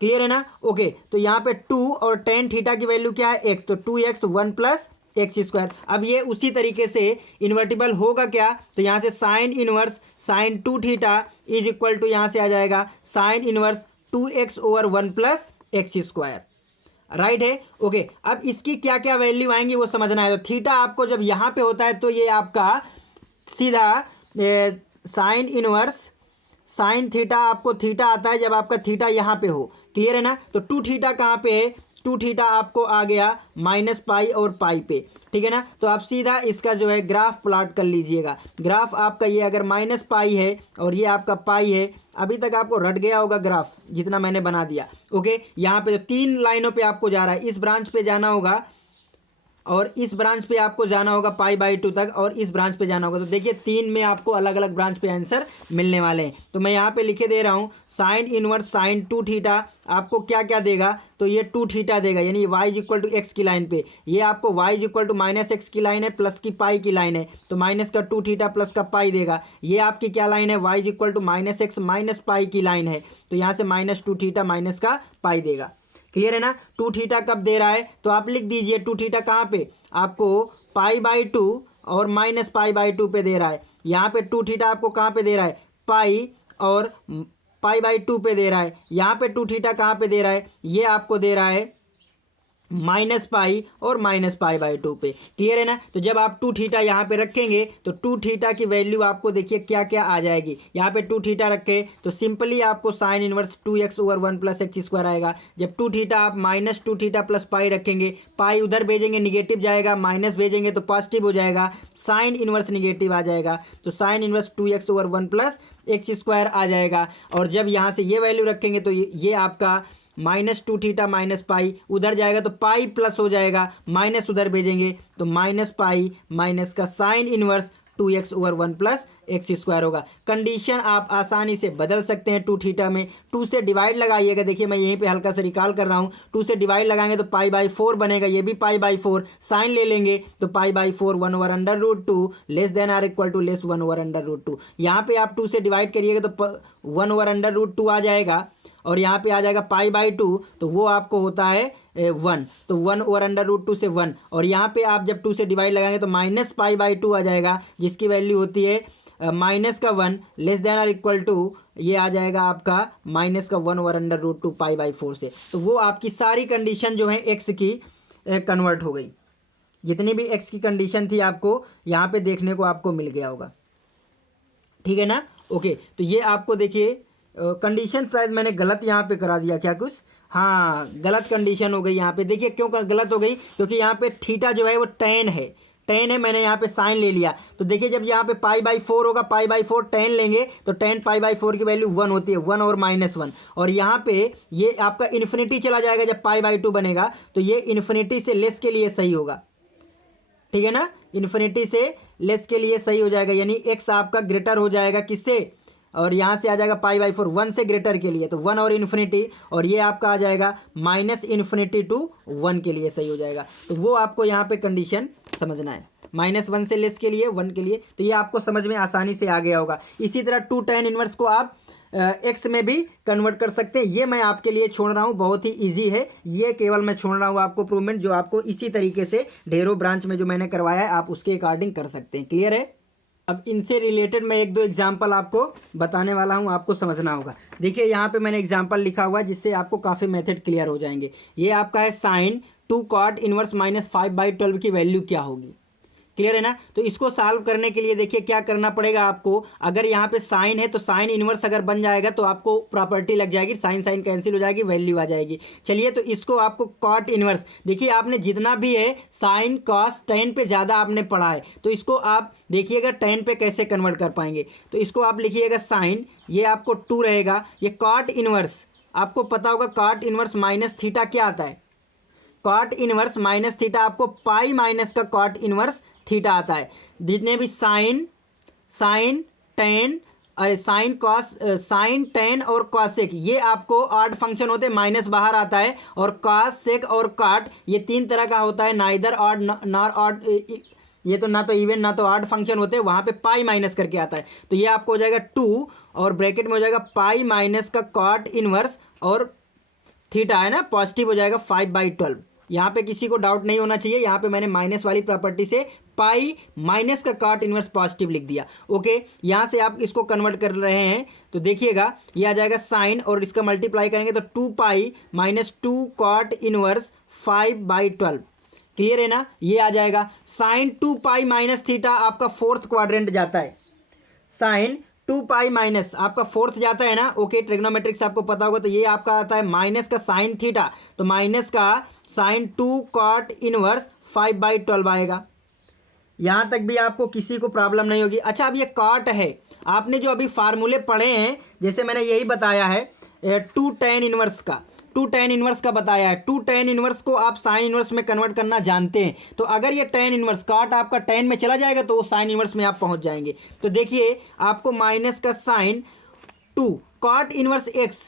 Clear है ना। ओके, तो यहाँ पे 2 और tan थीटा की वैल्यू क्या है x, तो 2x 1 प्लस एक्स स्क्वायर। अब ये उसी तरीके से इन्वर्टिबल होगा क्या, तो यहाँ से sine inverse sine 2 theta is equal to यहाँ से आ जाएगा sine inverse 2x over 1 plus x square, right है। ओके, अब इसकी क्या क्या वैल्यू आएंगी वो समझना है। तो थीटा आपको जब यहाँ पे होता है तो ये आपका सीधा साइन इनवर्स साइन थीटा, आपको थीटा आता है जब आपका थीटा यहाँ पे हो। क्लियर है ना। तो 2 थीटा कहाँ पे है, 2 थीटा आपको आ गया -π और पाई पे, ठीक है ना। तो आप सीधा इसका जो है ग्राफ प्लॉट कर लीजिएगा। ग्राफ आपका ये अगर -π है और ये आपका पाई है, अभी तक आपको रट गया होगा ग्राफ जितना मैंने बना दिया। ओके, यहाँ पे तो 3 लाइनों पे आपको जा रहा है, इस ब्रांच पे जाना होगा और इस ब्रांच पे आपको जाना होगा π/2 तक और इस ब्रांच पे जाना होगा। तो देखिए 3 में आपको अलग अलग ब्रांच पे आंसर मिलने वाले हैं। तो मैं यहाँ पे लिखे दे रहा हूँ साइन इनवर्स साइन 2 थीटा आपको क्या क्या देगा, तो ये 2 थीटा देगा, यानी y इक्वल टू एक्स की लाइन पे। ये आपको y इक्वल टू -x की लाइन है, प्लस की पाई की लाइन है, तो माइनस का 2 थीटा प्लस का पाई देगा। ये आपकी क्या लाइन है, y equal to -x minus pi की लाइन है, तो यहाँ से -2 थीटा माइनस का पाई देगा। क्लियर है ना। 2 थीटा कब दे रहा है, तो आप लिख दीजिए 2 थीटा कहाँ पे आपको π/2 और -π/2 पे दे रहा है। यहाँ पे 2 थीटा आपको कहाँ पे दे रहा है, पाई और π/2 पे दे रहा है। यहाँ पे 2 थीटा कहाँ पे दे रहा है, ये आपको दे रहा है -π और -π/2 पे। क्लियर है ना। तो जब आप 2 थीटा यहाँ पे रखेंगे तो 2 थीटा की वैल्यू आपको देखिए क्या क्या आ जाएगी। यहाँ पे 2 थीटा रखे तो सिंपली आपको sign inverse 2x over 1 plus x square आएगा। जब 2 थीटा आप -2 थीटा प्लस पाई रखेंगे, पाई उधर भेजेंगे निगेटिव जाएगा, माइनस भेजेंगे तो पॉजिटिव हो जाएगा, साइन इनवर्स निगेटिव आ जाएगा, तो sine inverse 2x over 1 plus x square आ जाएगा। और जब यहाँ से ये वैल्यू रखेंगे तो ये आपका -2 थीटा माइनस पाई उधर जाएगा तो पाई प्लस हो जाएगा, माइनस उधर भेजेंगे तो -π माइनस का sine inverse 2x over 1 plus x square होगा। कंडीशन आप आसानी से बदल सकते हैं 2 थीटा में। 2 से डिवाइड लगाइएगा, देखिए मैं यहीं पे हल्का सा रिकॉल कर रहा हूँ। 2 से डिवाइड लगाएंगे तो π/4 बनेगा, ये भी π/4, साइन ले लेंगे तो π/4 1 over √2 less than or equal to less 1 over √2। यहाँ पे आप 2 से डिवाइड करिएगा तो 1 ओवर √2 आ जाएगा और यहाँ पे आ जाएगा π/2, तो वो आपको होता है 1, तो 1/√2 से 1, और यहाँ पे आप जब 2 से डिवाइड लगाएंगे तो -π/2 आ जाएगा, जिसकी वैल्यू होती है -1 लेस देन और इक्वल टू, ये आ जाएगा आपका -1/√2 π/4 से। तो वो आपकी सारी कंडीशन जो है एक्स की कन्वर्ट हो गई, जितनी भी एक्स की कंडीशन थी आपको यहाँ पे देखने को आपको मिल गया होगा, ठीक है ना। ओके, तो ये आपको देखिए कंडीशन शायद मैंने गलत यहाँ पे करा दिया क्या कुछ, हाँ गलत कंडीशन हो गई यहाँ पे। देखिए क्यों गलत हो गई, क्योंकि यहाँ पे थीटा जो है वो tan है, मैंने यहाँ पे साइन ले लिया। तो देखिए जब यहाँ पे π/4 होगा, π/4 tan लेंगे तो tan π/4 की वैल्यू 1 होती है, 1 और -1, और यहाँ पे ये आपका इन्फिनिटी चला जाएगा जब π/2 बनेगा, तो ये इन्फिनिटी से लेस के लिए सही होगा, ठीक है ना, इन्फिनिटी से लेस के लिए सही हो जाएगा, यानी x आपका ग्रेटर हो जाएगा किससे, और यहाँ से आ जाएगा π/4 1 से ग्रेटर के लिए, तो 1 और इन्फिनिटी, और ये आपका आ जाएगा -∞ to 1 के लिए सही हो जाएगा। तो वो आपको यहाँ पे कंडीशन समझना है, -1 से लेस के लिए, 1 के लिए, तो ये आपको समझ में आसानी से आ गया होगा। इसी तरह 2 tan इनवर्स को आप एक्स में भी कन्वर्ट कर सकते हैं, ये मैं आपके लिए छोड़ रहा हूँ, बहुत ही इजी है ये, केवल मैं छोड़ रहा हूँ आपको प्रूवमेंट, जो आपको इसी तरीके से ढेरों ब्रांच में जो मैंने करवाया है आप उसके अकॉर्डिंग कर सकते हैं। क्लियर है। अब इनसे रिलेटेड मैं 1-2 एग्जाम्पल आपको बताने वाला हूँ, आपको समझना होगा। देखिए यहाँ पे मैंने एग्जाम्पल लिखा हुआ है जिससे आपको काफ़ी मेथड क्लियर हो जाएंगे। ये आपका है sin 2 cot इनवर्स -5/12 की वैल्यू क्या होगी, क्लियर है ना। तो इसको सॉल्व करने के लिए देखिए क्या करना पड़ेगा आपको, अगर यहाँ पे साइन है तो साइन इनवर्स अगर बन जाएगा तो आपको प्रॉपर्टी लग जाएगी, साइन साइन कैंसिल हो जाएगी, वैल्यू आ जाएगी। चलिए तो इसको आपको कॉट इनवर्स, देखिए आपने जितना भी है साइन कॉस टेन पे ज़्यादा आपने पढ़ा है, तो इसको आप देखिएगा टेन पे कैसे कन्वर्ट कर पाएंगे। तो इसको आप लिखिएगा साइन, ये आपको 2 रहेगा, ये कॉट इनवर्स आपको पता होगा, कॉट इनवर्स माइनस थीटा क्या आता है, कॉट इनवर्स माइनस थीटा आपको पाई माइनस का कॉट इनवर्स थीटा आता है। जितने भी sine tan sine cos sine tan और कॉसेक ये आपको ऑड फंक्शन होते हैं, माइनस बाहर आता है, और कॉस सेक और कॉट ये 3 तरह का होता है, नाइदर ऑड नॉर ऑड, ये तो ना तो इवन ना तो ऑड फंक्शन होते हैं, वहाँ पे पाई माइनस करके आता है। तो ये आपको हो जाएगा 2 और ब्रैकेट में हो जाएगा पाई माइनस का कॉट इनवर्स, और थीटा है ना पॉजिटिव हो जाएगा 5/12। यहाँ पे किसी को डाउट नहीं होना चाहिए, यहाँ पे मैंने माइनस वाली प्रॉपर्टी से पाई माइनस का कॉट इनवर्स पॉजिटिव लिख दिया। ओके, यहाँ से आप इसको कन्वर्ट कर रहे हैं तो देखिएगा ये आ जाएगा साइन, और इसका मल्टीप्लाई करेंगे तो 2 pi minus 2 cot inverse 5/12, clear है ना। ये आ जाएगा साइन 2 पाई माइनस थीटा आपका 4th क्वाड्रेंट जाता है, साइन 2 पाई माइनस आपका 4th जाता है ना। ओके, ट्रिग्नोमेट्रिक्स आपको पता होगा, तो ये आपका आता है माइनस का साइन थीटा, तो माइनस का साइन 2 कॉट इनवर्स 5/12 आएगा। यहाँ तक भी आपको किसी को प्रॉब्लम नहीं होगी। अच्छा, अब ये कॉट है, आपने जो अभी फार्मूले पढ़े हैं, जैसे मैंने यही बताया है 2 tan इनवर्स का, 2 tan इनवर्स का बताया है, 2 tan इनवर्स को आप साइन इनवर्स में कन्वर्ट करना जानते हैं। तो अगर ये tan इनवर्स कॉट आपका tan में चला जाएगा तो वो साइन इनवर्स में आप पहुंच जाएंगे। तो देखिए आपको माइनस का sine 2 cot inverse x,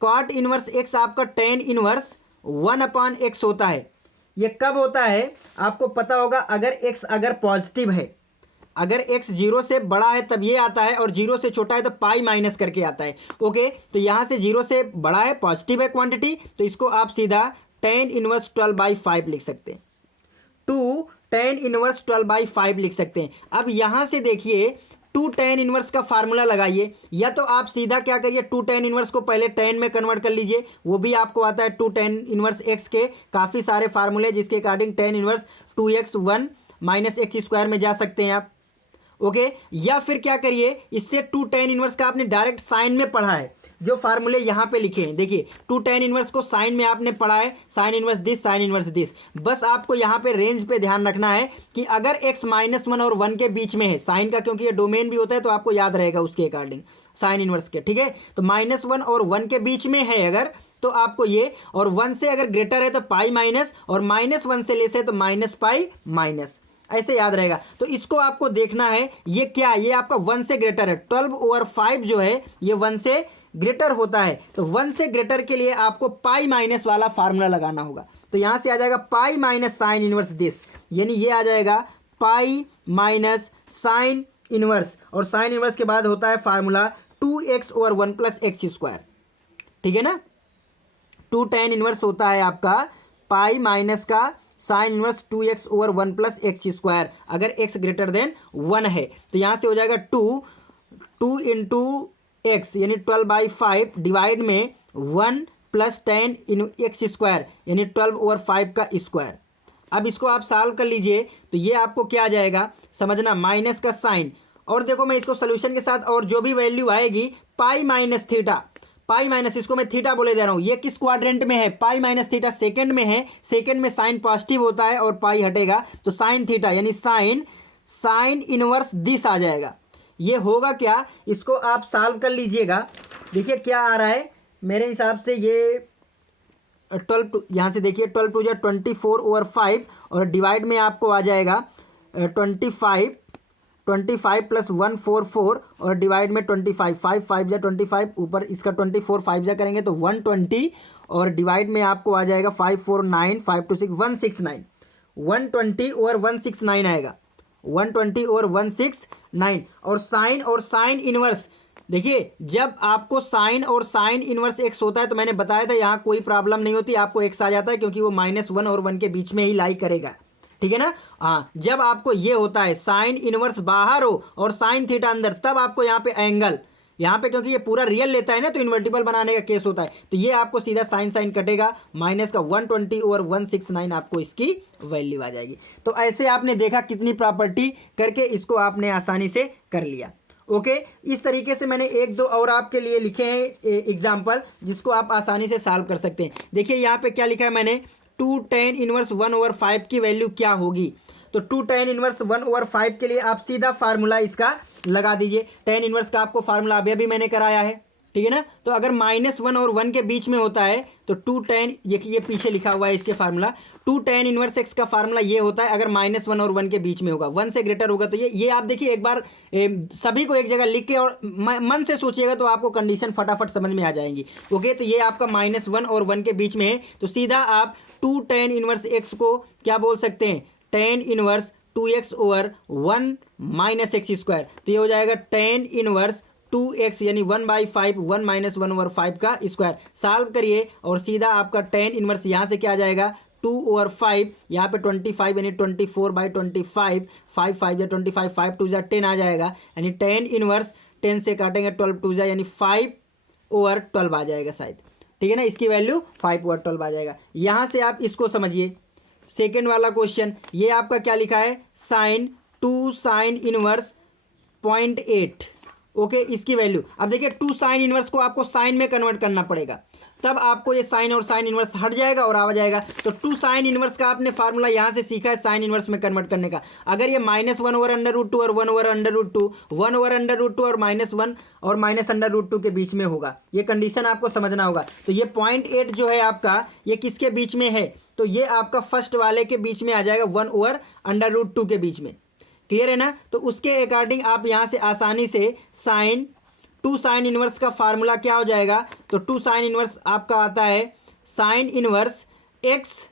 cot inverse x आपका tan इनवर्स 1/x होता है। ये कब होता है आपको पता होगा, अगर x अगर पॉजिटिव है, अगर x 0 से बड़ा है तब ये आता है, और 0 से छोटा है तो पाई माइनस करके आता है। ओके, तो यहाँ से 0 से बड़ा है, पॉजिटिव है क्वांटिटी, तो इसको आप सीधा tan इनवर्स 12/5 लिख सकते हैं, 2 tan इनवर्स 12/5 लिख सकते हैं। अब यहाँ से देखिए 2 tan इनवर्स का फार्मूला लगाइए, या तो आप सीधा क्या करिए 2 tan इनवर्स को पहले tan में कन्वर्ट कर लीजिए, वो भी आपको आता है 2 tan इनवर्स x के काफ़ी सारे फार्मूले, जिसके according tan inverse 2x 1 minus x square में जा सकते हैं आप। ओके, या फिर क्या करिए, इससे 2 tan इनवर्स का आपने डायरेक्ट साइन में पढ़ा है, जो फार्मूले यहाँ पे लिखे हैं, देखिए 2 tan इनवर्स को साइन में आपने पढ़ा है, sine inverse this, sine inverse this. बस आपको यहाँ पे रेंज पे ध्यान रखना है कि अगर x -1 और 1 के बीच में है साइन का, क्योंकि ये डोमेन भी होता है तो आपको याद रहेगा उसके अकॉर्डिंग साइन इनवर्स के, ठीक है। तो -1 और 1 के बीच में है अगर, तो आपको ये, और 1 से अगर ग्रेटर है तो पाई माइनस, और -1 से लेस है तो माइनस पाई माइनस, ऐसे याद रहेगा। तो इसको आपको देखना है, ये क्या, ये आपका 1 से ग्रेटर है, 12/5 जो है ये 1 से ग्रेटर होता है, तो 1 से ग्रेटर के लिए आपको पाई माइनस वाला फार्मूला लगाना होगा। तो यहाँ से आ जाएगा पाई माइनस साइन इनवर्स दिस, यानी ये आ जाएगा पाई माइनस साइन इनवर्स, और साइन इनवर्स के बाद होता है फार्मूला 2x/1 + x², ठीक है ना। 2 tan इनवर्स होता है आपका पाई माइनस का sine inverse 2x over 1 plus x square, अगर x ग्रेटर देन 1 है। तो यहाँ से हो जाएगा 2 इंटू एक्स यानी 12/5 डिवाइड में 1 प्लस tan इन एक्स स्क्वायर यानी 12 ओवर 5 का स्क्वायर। अब इसको आप सॉल्व कर लीजिए तो ये आपको क्या आ जाएगा समझना, माइनस का साइन, और देखो मैं इसको सोल्यूशन के साथ और जो भी वैल्यू आएगी pi minus theta, pi minus इसको मैं थीटा बोले दे रहा हूँ, ये किस क्वाड्रेंट में है, पाई माइनस थीटा सेकंड में है, सेकंड में साइन पॉजिटिव होता है और पाई हटेगा तो साइन थीटा यानी साइन इनवर्स दिस आ जाएगा। ये होगा क्या, इसको आप सॉल्व कर लीजिएगा। देखिए क्या आ रहा है मेरे हिसाब से, ये 12 यहाँ से देखिए 12 टू 24 ओवर 5 और डिवाइड में आपको आ जाएगा 25 प्लस 144 और डिवाइड में 25, 5 5 जा 25, ऊपर इसका 24 5 जा करेंगे तो 120 और डिवाइड में आपको आ जाएगा 549 5 2 6 169, 120 और 169 आएगा, 120 और 169। और साइन इनवर्स देखिए, जब आपको साइन और साइन इनवर्स एक्स होता है तो मैंने बताया था यहाँ कोई प्रॉब्लम नहीं होती, आपको एक्स आ जाता है क्योंकि वो -1 और 1 के बीच में ही लाई करेगा, ठीक है ना। हाँ, जब आपको ये होता है साइन इनवर्स बाहर हो और साइन थीटा अंदर, तब आपको यहाँ पे एंगल, यहाँ पे क्योंकि ये पूरा रियल लेता है ना तो इन्वर्टिबल बनाने का केस होता है, तो ये आपको सीधा साइन कटेगा, माइनस का 120 और 169 आपको इसकी वैल्यू आ जाएगी। तो ऐसे आपने देखा कितनी प्रॉपर्टी करके इसको आपने आसानी से कर लिया। ओके, इस तरीके से मैंने 1-2 और आपके लिए लिखे हैं एग्जाम्पल जिसको आप आसानी से सॉल्व कर सकते हैं। देखिए यहाँ पे क्या लिखा है मैंने, 2 tan इनवर्स 1 ओवर 5 की वैल्यू क्या होगी। तो 2 tan इनवर्स 1 ओवर 5 के लिए आप सीधा फार्मूला इसका लगा दीजिए। tan इनवर्स का आपको फार्मूला अभी मैंने कराया है, ठीक है ना। तो अगर -1 और 1 के बीच में होता है तो 2 tan, ये पीछे लिखा हुआ है इसके फार्मूला, 2 tan इनवर्स x का फार्मूला ये होता है अगर -1 और 1 के बीच में होगा, 1 से ग्रेटर होगा तो ये आप देखिए एक बार सभी को एक जगह लिख के और मन से सोचिएगा तो आपको कंडीशन फटाफट समझ में आ जाएंगी। ओके, तो ये आपका -1 और 1 के बीच में है तो सीधा आप 2 tan इनवर्स x को क्या बोल सकते हैं, tan inverse 2x over 1 minus x square, तो ये हो जाएगा tan इनवर्स 2x यानी 1/5 1 माइनस 1 ओवर 5 का स्क्वायर। सॉल्व करिए और सीधा आपका tan इनवर्स यहाँ से क्या आ जाएगा 2 ओवर 5, यहाँ पे 25 यानी 24/25, 5 5 या 25, 5 2 या 10 आ जाएगा, यानी tan इनवर्स 10 से काटेंगे 12 2 यानी 5 ओवर 12 आ जाएगा शायद, ठीक है ना। इसकी वैल्यू 5 ओवर 12 आ जाएगा। यहाँ से आप इसको समझिए, सेकेंड वाला क्वेश्चन, ये आपका क्या लिखा है, साइन इनवर्स 0.8। ओके, इसकी वैल्यू अब देखिए 2 साइन इनवर्स को आपको साइन में कन्वर्ट करना पड़ेगा, तब आपको ये साइन और साइन इनवर्स हट जाएगा और आ जाएगा। तो 2 साइन इनवर्स का आपने फार्मूला यहाँ से सीखा है साइन इनवर्स में कन्वर्ट करने का। अगर ये -1 ओवर √2 और 1 ओवर √2, 1 ओवर √2 और -1 और -√2 के बीच में होगा, ये कंडीशन आपको समझना होगा। तो ये 0.8 जो है आपका, ये किसके बीच में है, तो ये आपका फर्स्ट वाले के बीच में आ जाएगा, 1 ओवर √2 के बीच में। क्लियर है ना। तो उसके अकॉर्डिंग आप यहाँ से आसानी से 2 साइन इनवर्स का फार्मूला क्या हो जाएगा, तो 2 साइन इनवर्स आपका आता है sign inverse 2x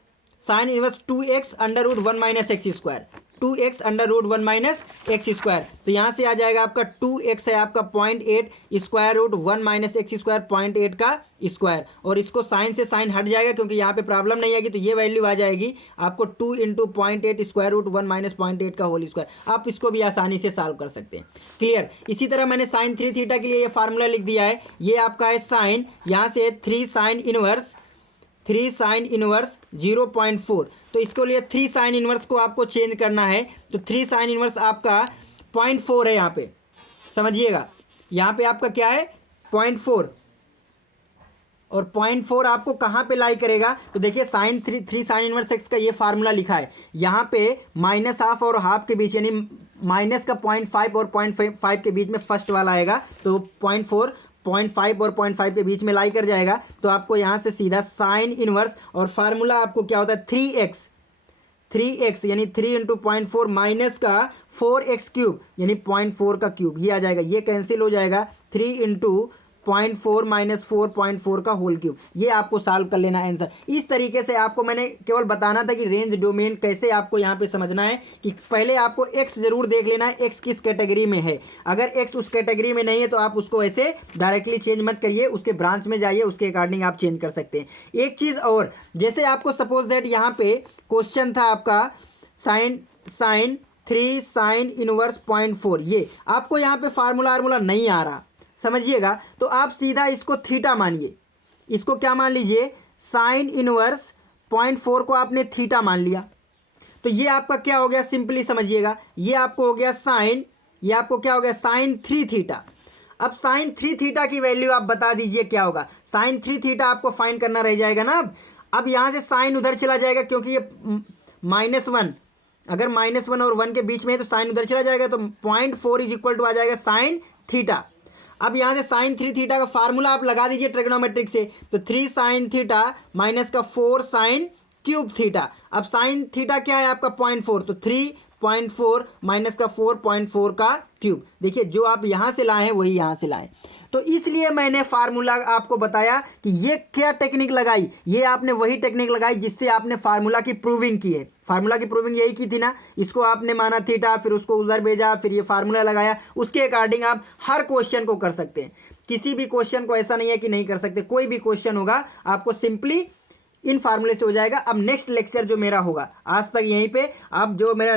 √1 minus x square, 2x √1 minus x square. तो यहाँ से आ जाएगा आपका 2x है आपका 0.8 √1 माइनस एक्स स्क्वायर 0.8 का स्क्वायर, और इसको साइन से साइन हट जाएगा क्योंकि यहाँ पे प्रॉब्लम नहीं आएगी, तो ये वैल्यू आ जाएगी आपको 2 इंटू 0.8 √1 माइनस 0.8 का होल स्क्वायर। आप इसको भी आसानी से सॉल्व कर सकते हैं। क्लियर। इसी तरह मैंने साइन 3 थीटा के लिए ये फार्मूला लिख दिया है, ये आपका है साइन, यहाँ से 3 साइन इनवर्स 0.4, तो इसको लिए 3 साइन इनवर्स को आपको चेंज करना है, तो 3 साइन इनवर्स आपका 0.4 है, यहाँ पे समझिएगा, यहाँ पे आपका क्या है 0.4, और 0.4 आपको कहाँ पे लाई करेगा, तो देखिए साइन 3 साइन इनवर्स एक्स का ये फार्मूला लिखा है, यहाँ पे -½ और हाफ के बीच यानी माइनस का 0.5 और 0.5 के बीच में फर्स्ट वाला आएगा, तो 0.4 0.5 और 0.5 के बीच में लाई कर जाएगा। तो आपको यहाँ से सीधा साइन इनवर्स, और फार्मूला आपको क्या होता है 3x यानी 3 इंटू 0.4 माइनस का 4x क्यूब यानी 0.4 का क्यूब, ये आ जाएगा, ये कैंसिल हो जाएगा, 3 इंटू 0.4 माइनस 4.4 का होल क्यूब। ये आपको सॉल्व कर लेना है आंसर। इस तरीके से आपको मैंने केवल बताना था कि रेंज डोमेन कैसे आपको यहाँ पे समझना है कि पहले आपको एक्स जरूर देख लेना है, एक्स किस कैटेगरी में है। अगर एक्स उस कैटेगरी में नहीं है तो आप उसको ऐसे डायरेक्टली चेंज मत करिए, उसके ब्रांच में जाइए, उसके अकॉर्डिंग आप चेंज कर सकते हैं। एक चीज़ और, जैसे आपको सपोज दैट यहाँ पे क्वेश्चन था आपका साइन 3 साइन इनवर्स 0.4, ये आपको यहाँ पे फार्मूला नहीं आ रहा, समझिएगा, तो आप सीधा इसको थीटा मानिए। इसको क्या मान लीजिए, साइन इनवर्स 0.4 को आपने थीटा मान लिया, तो ये आपका क्या हो गया, सिंपली समझिएगा, ये आपको हो गया साइन, ये आपको क्या हो गया, साइन 3 थीटा। अब साइन 3 थीटा की वैल्यू आप बता दीजिए क्या होगा। साइन 3 थीटा आपको फाइंड करना रह जाएगा ना। अब यहाँ से साइन उधर चला जाएगा, क्योंकि ये -1, अगर -1 और 1 के बीच में है तो साइन उधर चला जाएगा, तो 0.4 इज इक्वल टू आ जाएगा साइन थीटा। अब यहाँ से साइन 3 थीटा का फार्मूला आप लगा दीजिए ट्रिग्नोमेट्रिक से, तो 3 साइन थीटा माइनस का 4 साइन क्यूब थीटा। अब साइन थीटा क्या है आपका 0.4, तो 3.4 माइनस का 4.4 का क्यूब। देखिए जो आप यहाँ से लाए हैं वही यहाँ से लाए, तो इसलिए मैंने फार्मूला आपको बताया कि ये क्या टेक्निक लगाई, ये आपने वही टेक्निक लगाई जिससे आपने फार्मूला की प्रूविंग की है। फार्मूला की प्रूविंग यही की थी ना, इसको आपने माना थीटा, फिर उसको उधर भेजा, फिर ये फार्मूला लगाया, उसके अकॉर्डिंग आप हर क्वेश्चन को कर सकते हैं। किसी भी क्वेश्चन को ऐसा नहीं है कि नहीं कर सकते, कोई भी क्वेश्चन होगा आपको सिंपली इन फार्मूले से हो जाएगा। अब नेक्स्ट लेक्चर जो मेरा होगा, आज तक यहीं पे, अब जो मेरा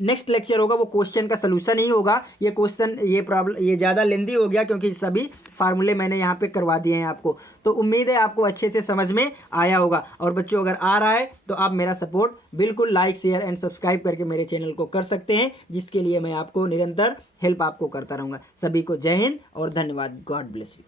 नेक्स्ट लेक्चर होगा वो क्वेश्चन का सलूशन ही होगा। ये क्वेश्चन, ये प्रॉब्लम, ये ज़्यादा लेंदी हो गया क्योंकि सभी फार्मूले मैंने यहाँ पे करवा दिए हैं आपको। तो उम्मीद है आपको अच्छे से समझ में आया होगा। और बच्चों अगर आ रहा है तो आप मेरा सपोर्ट बिल्कुल लाइक शेयर एंड सब्सक्राइब करके मेरे चैनल को कर सकते हैं, जिसके लिए मैं आपको निरंतर हेल्प आपको करता रहूँगा। सभी को जय हिंद और धन्यवाद। God bless you.